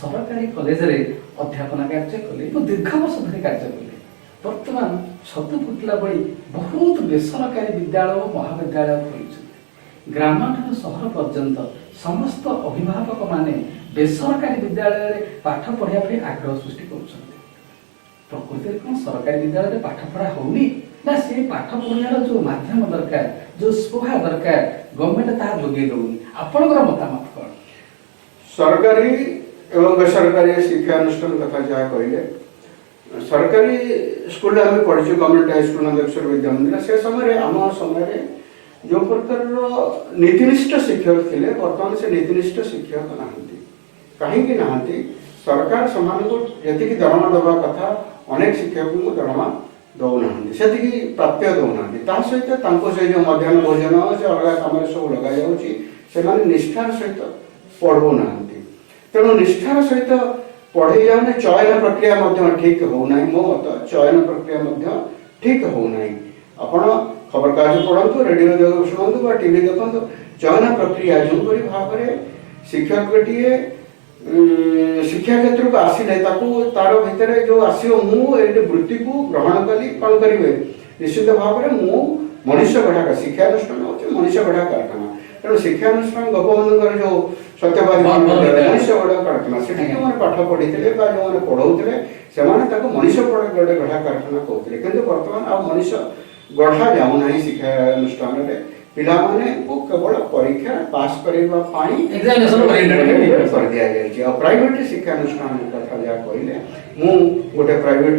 सरकारी कॉलेज रे अध्यापना कार्य कले तो दीर्घ वर्ष धरी कार्य कले वर्तमान छतु फुटला बड़ी बहुत बेसरकारी विद्यालय और महाविद्यालय खोलुछन ग्रामांचल सहर पर्यंत समस्त अभिभावक माने बेसरकारी विद्यालय रे पाठ पढ़िया पे आग्रह सृष्टि करुछन प्रकृति कोन सरकारी विद्यालय रे पाठ पढ़ा होनी ना से पाठ पढ़ियार जो माध्यम दरकार जो स्पोहा दरकार गवर्नमेंट ता जोगे दउनी आपनकर मतामत कोन सरकारी एवं बेसरकारी शिक्षा अनुष्ठान कथा जहाँ कहले सरकारी स्कूल आम पढ़ी गवर्नमेंट हाई स्कूल नंदेश्वर विद्या मंदिर से समय आम समय जो प्रकार नीतिनिष्ठ शिक्षक थे बर्तमान से नीतिनिष्ठ शिक्षक नहांती कहीं नहांती सरकार समान को जी दरमा दवा कथा अनेक शिक्षक को दरमा दौना से प्राप्य दौना सहित जो मध्याह्न भोजन से अलग कम सब लग जा निष्ठार सहित पढ़ुना तेणु निष्ठार सहित पढ़े जाने चयन प्रक्रिया ठीक होना मो मत चयन प्रक्रिया ठीक होना आपण खबर कागज पढ़ु रेडियो शुणु टीवी देखु चयन प्रक्रिया जो भाव में शिक्षक गोटे शिक्षा क्षेत्र को आसिले तार भितर जो आसो मुझे वृत्ति को ग्रहण कली कौन करेंगे निश्चित भाव में मु मनीष गढ़ा शिक्षानुष्ठान हूँ मनीष गढ़ा कारखाना तेणु शिक्षानुष्ठान गोपबंधु जो सत्यवादी मनीष गढ़ा कारखाना से पाठ पढ़ी जो पढ़ाऊे से मनीष गढ़ा कारखाना कहते कि बर्तमान आ मनीष गढ़ा जाऊना शिक्षानुष्ठान पिला माने को केवल परीक्षा पास करबा पाई एग्जामिनेशन कर दिया जाय प्राइवेट शिक्षानुष्ठान कथा जा कहले मु गोटे प्राइवेट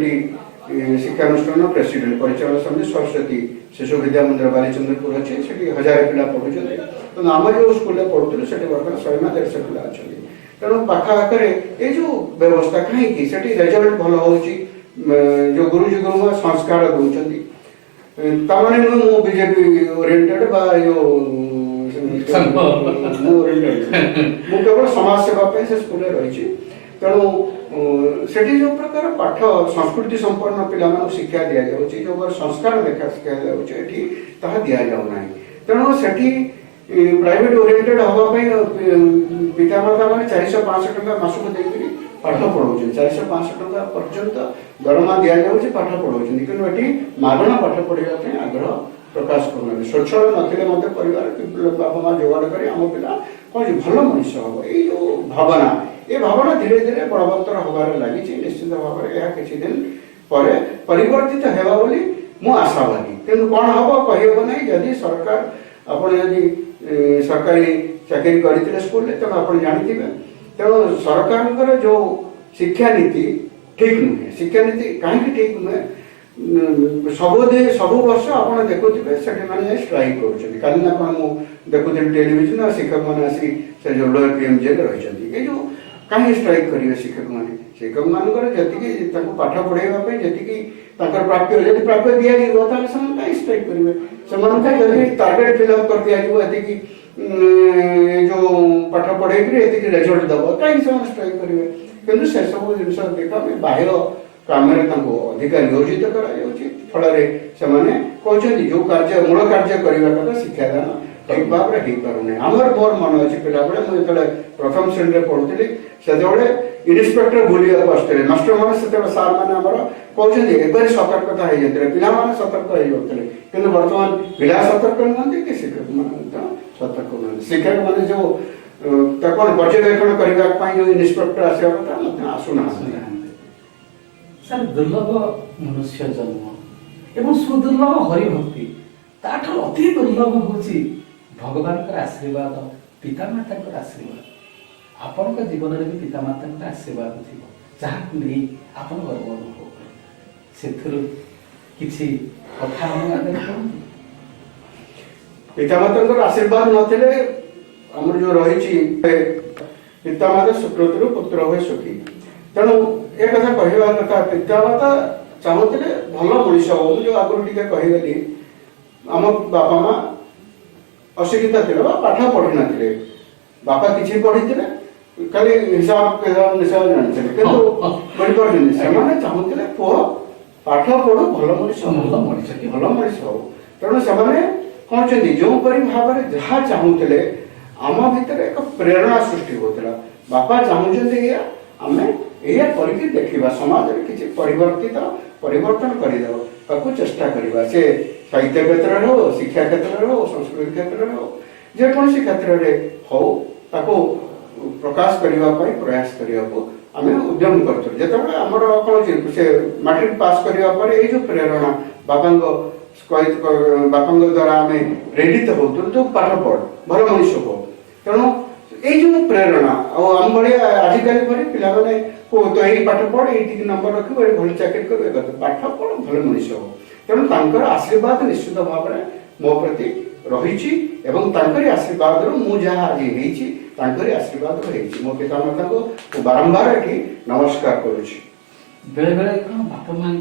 शिक्षानुष्ठान प्रेसिडेंट परिचालन समिति सरस्वती शिशु विद्या मंदिर बालीचंद्रपुर अच्छे से 1000 पिला पढ़ुचे तो आम जो स्कूल पढ़ुले से बर्तमान 100-150 पिला अच्छा तेणु पाखापाखे ये जो व्यवस्था कहीं रिजल्ट भल हो जो गुरुजी गुरुमा संस्कार दौरान ताने मु बीजेपी ओरिएंटेड बा यो मु केवल समाज सेवा पे से स्कूल रही तेणु सेठी जो प्रकार पाठ संस्कृति संपन्न पिला शिक्षा दि जाऊँगी जो संस्कार देखा शिक्षा जाऊँगी ताहा दि जाऊना तेणु सेठी प्राइवेट ओरिएंटेड हवाई पितामाता मैंने 400-500 टंका मासक देकर पाठ पढ़ाऊँ 400-500 टंका पर्यंत दरमा दि जाऊँगी पाठ पढ़ाऊँ कि मागणा पाठ पढ़ाई आग्रह प्रकाश करना स्वच्छल ना परिवार बापा माँ जोगाड़ कर आम पिला कौन भल मनीष हम ये जो भावना ये भावना धीरे धीरे बलवत्तर हबार लगी निश्चित भाव में यह किसी दिन पर परिवर्तित होगा बोली मु आशावादी किंतु कौन हम कहब ना जदि सरकार आपड़ यदि सरकारी चाकरी करते स्कूल तेणु आप जानते तेणु सरकार जो शिक्षा नीति ठीक नुहे शिक्षा नीति कहीं ठीक नुहे सब वर्ष आप देखुवे से स्ट्राइक कर देखुदी टेलीविजन शिक्षक मैंने आसिक जो लोअर पीएमजे रही जो कहीं स्ट्राइक करेंगे शिक्षक मानकर जी पाठ पढ़ाई जी प्राप्य जब प्राप्य दि जाए कहीं स्ट्राइक करेंगे से टार्गेट फिलअप कर दिया जो पाठ पढ़ाई रिजल्ट दब कहीं स्ट्राइक करेंगे कि से सब जिन देख बाह्य काम अधिक नियोजित फल कहते जो कार्य मूल कार्य करने कथा शिक्षादान ठीक भाव में हो पारना आमर मोर मन अच्छी पिला मुझे प्रथम श्रेणी में पढ़ुली से इन्स्पेक्टर बुलिया आसते मास्टर मैंने से सार मैंने कहते एवं सतर्कता हो जाते पिला सतर्क हो जाते कि बर्तमान पिला सतर्क नुहति कि शिक्षक मैंने सतर्क नुहति शिक्षक मैंने जो कौन पर्यवेक्षण करने जो इन्स्पेक्टर आसा कथा आसुना सर दुर्लभ मनुष्य जन्म एवं सुदुर्लभ हरिभक्ति ताठू अति दुर्लभ होची भगवान आशीर्वाद पितामाता आशीर्वाद आपण जीवन में भी पितामाता आशीर्वाद थी जहाँ नहीं आप गर्व अनुभव करें किसी कथा पितामाता आशीर्वाद नथिले आमर जो रही पितामाता सुकृतु पुत्र हुए सुखी तेणु ए कथा कहवा कथा पितामाता चाहूले भल मनीष हो जो आगुरी टी कहीगली आम बापा माँ अशिक्षित थे पाठ पढ़ी ना बापा किसी पढ़ी खाली हिसाब हिसाब जानते से चाहूले पुह पाठ पढ़ू भल मनीष भल मनीष हो तेणु से कहते जो भाव में जहाँ चाहूले आम भितर एक प्रेरणा सृष्टि होता बापा चाहते आम या करके देखा समाज में किसी परिवर्तन करदेव चेष्टा करवा से साहित्य क्षेत्र में हो शिक्षा क्षेत्र में हो संस्कृति क्षेत्र में हो जेकोसी क्षेत्र में हो प्रकाश करने प्रयास करने को आम उद्यम कर आमर कौन से मैट्रिक पास करने जो प्रेरणा बापा द्वारा आम प्रेरित हो तो पाठ पढ़ भल मनीष हो तेणु ये जो प्रेरणा आम भाया आजिकल पे तो यही पाठ पढ़ ये नंबर रख भल चाकरी कर पाठ पढ़ भल मनीष हो तेणु आशीर्वाद निश्चित भाव में मो प्रति रही आशीर्वाद मुझे आज आशीर्वाद मो पितामाता को बारंबार ये नमस्कार करुच्ची बेले बेले बापा माँ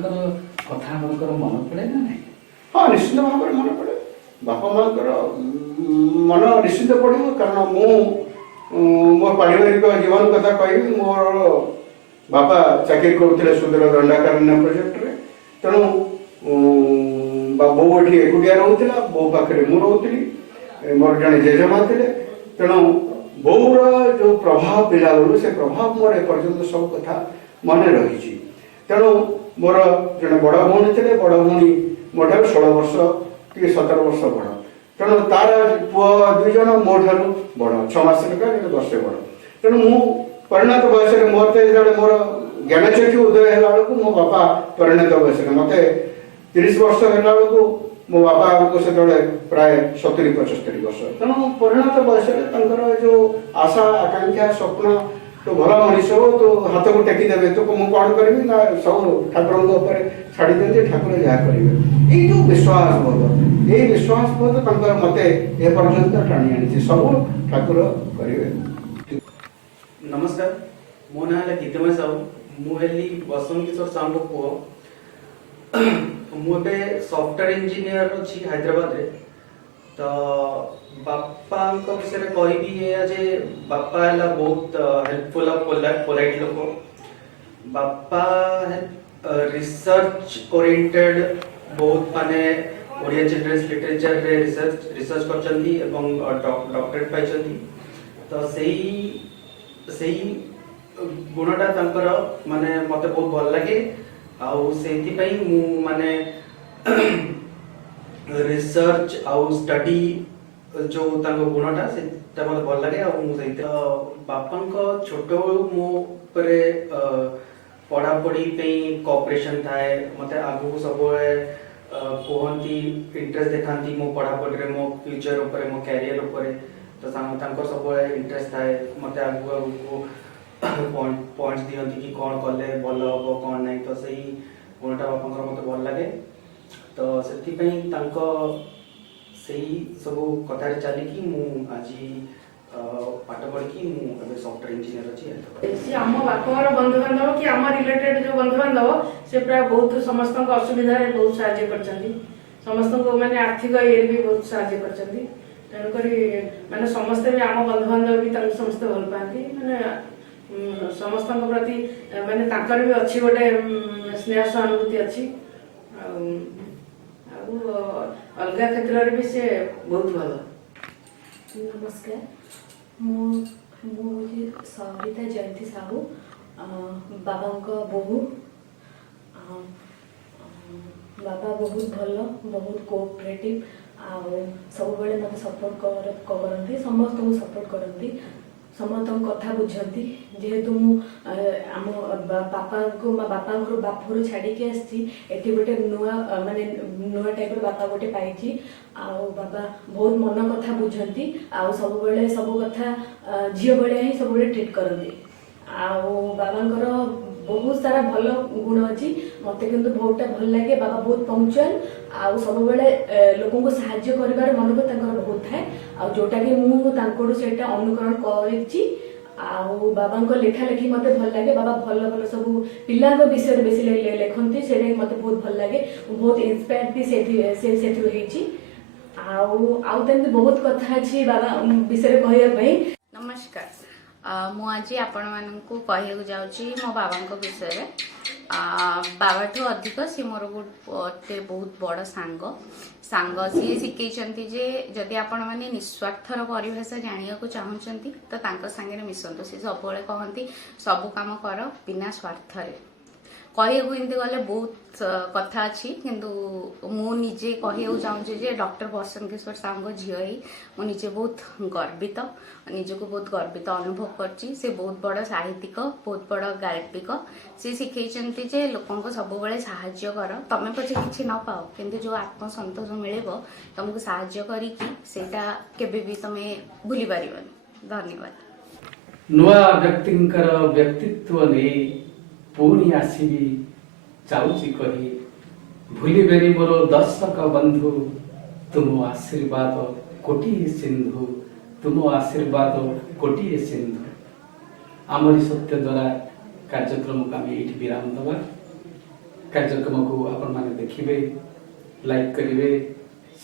कथा मन पड़े ना नहीं हाँ निश्चित भाव में मन पड़े बापा माँ मन निश्चित पड़ो कारण मो पारिवारिक जीवन कथा कह मोर बापा चाकरी करते सुंदर दंडाकारण्य प्रोजेक्ट रे तेणु बो ये एकुटिया रोला बो पाखे मु रोली मोर जड़े जेजेमा थे तेणु बोर जो प्रभाव पिला बेलू से प्रभाव मोर एपर्यंत सब कथा मन रही तेणु मोर जड़े बड़ भौणी थे बड़ भौणी मोठार 16 वर्ष कि 17 वर्ष बड़ तेणु तार पुआ 2 जन मो ठार बड़ 6 मास वर्षे बड़ तेणु मु परिणत बयस मोर जो मोर ज्ञानचक्षु उदय है मो बापा परिणत बयस मत 30 वर्ष है मो बापा को से प्राय 70-75 वर्ष तेणु परिणत बयस जो आशा आकांक्षा स्वप्न तो भल मनीष हो तो हाथ को टेकीदे तो मुझे कौन करी ना सब ठाकुर छाड़ी दिखते ठाकुर जहाँ करेंगे ये जो विश्वास बोध ये विश्वास बोध मत एपर्यंत टाणी आनी सब ठाकुर करेंगे। नमस्कार मो ना है गीतमय साहू मुझे बसंत किशोर साहू पुओ मुझे सॉफ्टवेयर इंजीनियर अच्छी हैदराबाद रे तो बापा विषय कह जे बापा है बहुत हेल्पफुल पोलाइट लोक बापा रिसर्च ओरिएंटेड बहुत माने ओडिया चिल्ड्रेन्स लिटरेचर रे रिसर्च करछंती एवं डॉक्टरेट पाइछंती तो सही गुणटा तांकर माने मते बहुत भल लागे आउ सेति पई मु माने रिसर्च आउ स्टडी जो तांको गुणटा सेटा मते भल लागे आउ मु सेति बापांको छोटो मो परे पढ़ा पढ़ी पे कोऑपरेशन थाए मते आगु सब कहती इंटरेस्ट देखाती मो पढ़ा पढ़ी मो फ्यूचर ऊपर मो कैरियर ऊपर तो तांको सब इंटरेस्ट थाए मते आगु पॉइंट्स दियंती कि कौन कले भल हम कौन नहीं तो सही गुणटा बापा मत भल लगे तो से सब कथा चलिकी आज पाठ पढ़ी सॉफ्टवेयर इंजीनियर अच्छी सी आम बापर बंधु बांधव कि आम रिलेटेड जो बंधु बांधव से प्राय बहुत समस्त असुविधा बहुत साहाय्य करछंती समस्त को माने आर्थिक ये भी बहुत साहाय्य करछंती तेणुक माने समस्ते भी आम बंधु बांधव भी समस्त भल पाती माने समस्त प्रति माने ताकर भी अच्छी गोटे स्नेह सहानुभूति अच्छी अलग क्षेत्र में भी से बहुत भल। नमस्कार मुझे सरिता जयंती साहू बाबा बोहू बाबा बहुत भल बहुत कोऑपरेटिव सब बेले मत सपोर्ट करती समस्त को सपोर्ट करती समस्त कथा बुझती जेहेतु आम बापा को बापा बापर छाड़ी आसी गोटे नुआ माने नुआ टाइप बापा गोटे पाई बाबा बहुत मन कथा बुझती सब बेले सब कथा झील भाया ही सब ट्रिट करती बाबांकर बहुत सारा भल गुण अच्छी मत किंतु बहुतटा भल लगे बाबा बहुत पंक्चुअल सब बेले लोक को साहाय्य कर मन को बहुत थाए जोटा कि मुझे अनुकरण कर बाबा लेखा लेखी मत भल लगे बाबा भल भल सब पिला विषय बेसी लिखती से मत बहुत भल लगे बहुत इन्स्पायर भी से बहुत कथा अच्छी बाबा विषय कहवाई। नमस्कार मु आज आपण मानक कहू जाऊँगी मो बाबा विषय बाबा ठू अधिक सी मोर गोटे बहुत बड़ सांग सी शिखई जे जदि आपण मैंने निस्वार्थर परिभाषा जाना चाहूँगी तो सांगे मिशंतु सी सब कहती सब काम कर बिना स्वार्थ कहू एमती गले बहुत कथा अच्छी किंतु मुझे कहू चाहूँगी डॉक्टर बसंत किशोर साहू झील ही मुझे बहुत गर्वित निजक बहुत गर्वित अनुभव करची से बहुत बड़ साहित्यिक बहुत बड़ गाल्पिक से शिखई जे लोक सब साहाय्य कर तमें पचे किसी न पाओ किंतु जो आत्मसंतोष मिले तुमको साहाय्य करा केबे तुम्हें भूली पार। धन्यवाद। नुआ व्यक्तिंकर व्यक्तित्व नहीं पुणी आसबि जाऊँगी कही भूलिबेनी मोर दर्शक बंधु तुम आशीर्वाद कोटिए सिंधु तुम आशीर्वाद कोटिए सिंधु। आमरी सत्य द्वारा कार्यक्रम को आम ये विराम दबा कार्यक्रम को आपण मैंने देखिए लाइक करेंगे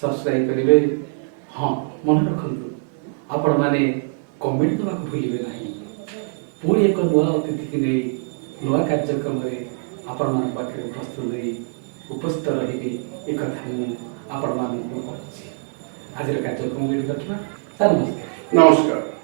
सब्सक्राइब करेंगे हाँ मन रखु आपण मैंने कमेंट दवा भूलिए ना पुणी एक नुआ अतिथि की नहीं नुआ कार्यक्रम आपण मान पाखे उपस्थित रही एक आपण मान आज कार्यक्रम रखा। नमस्कार। नमस्कार।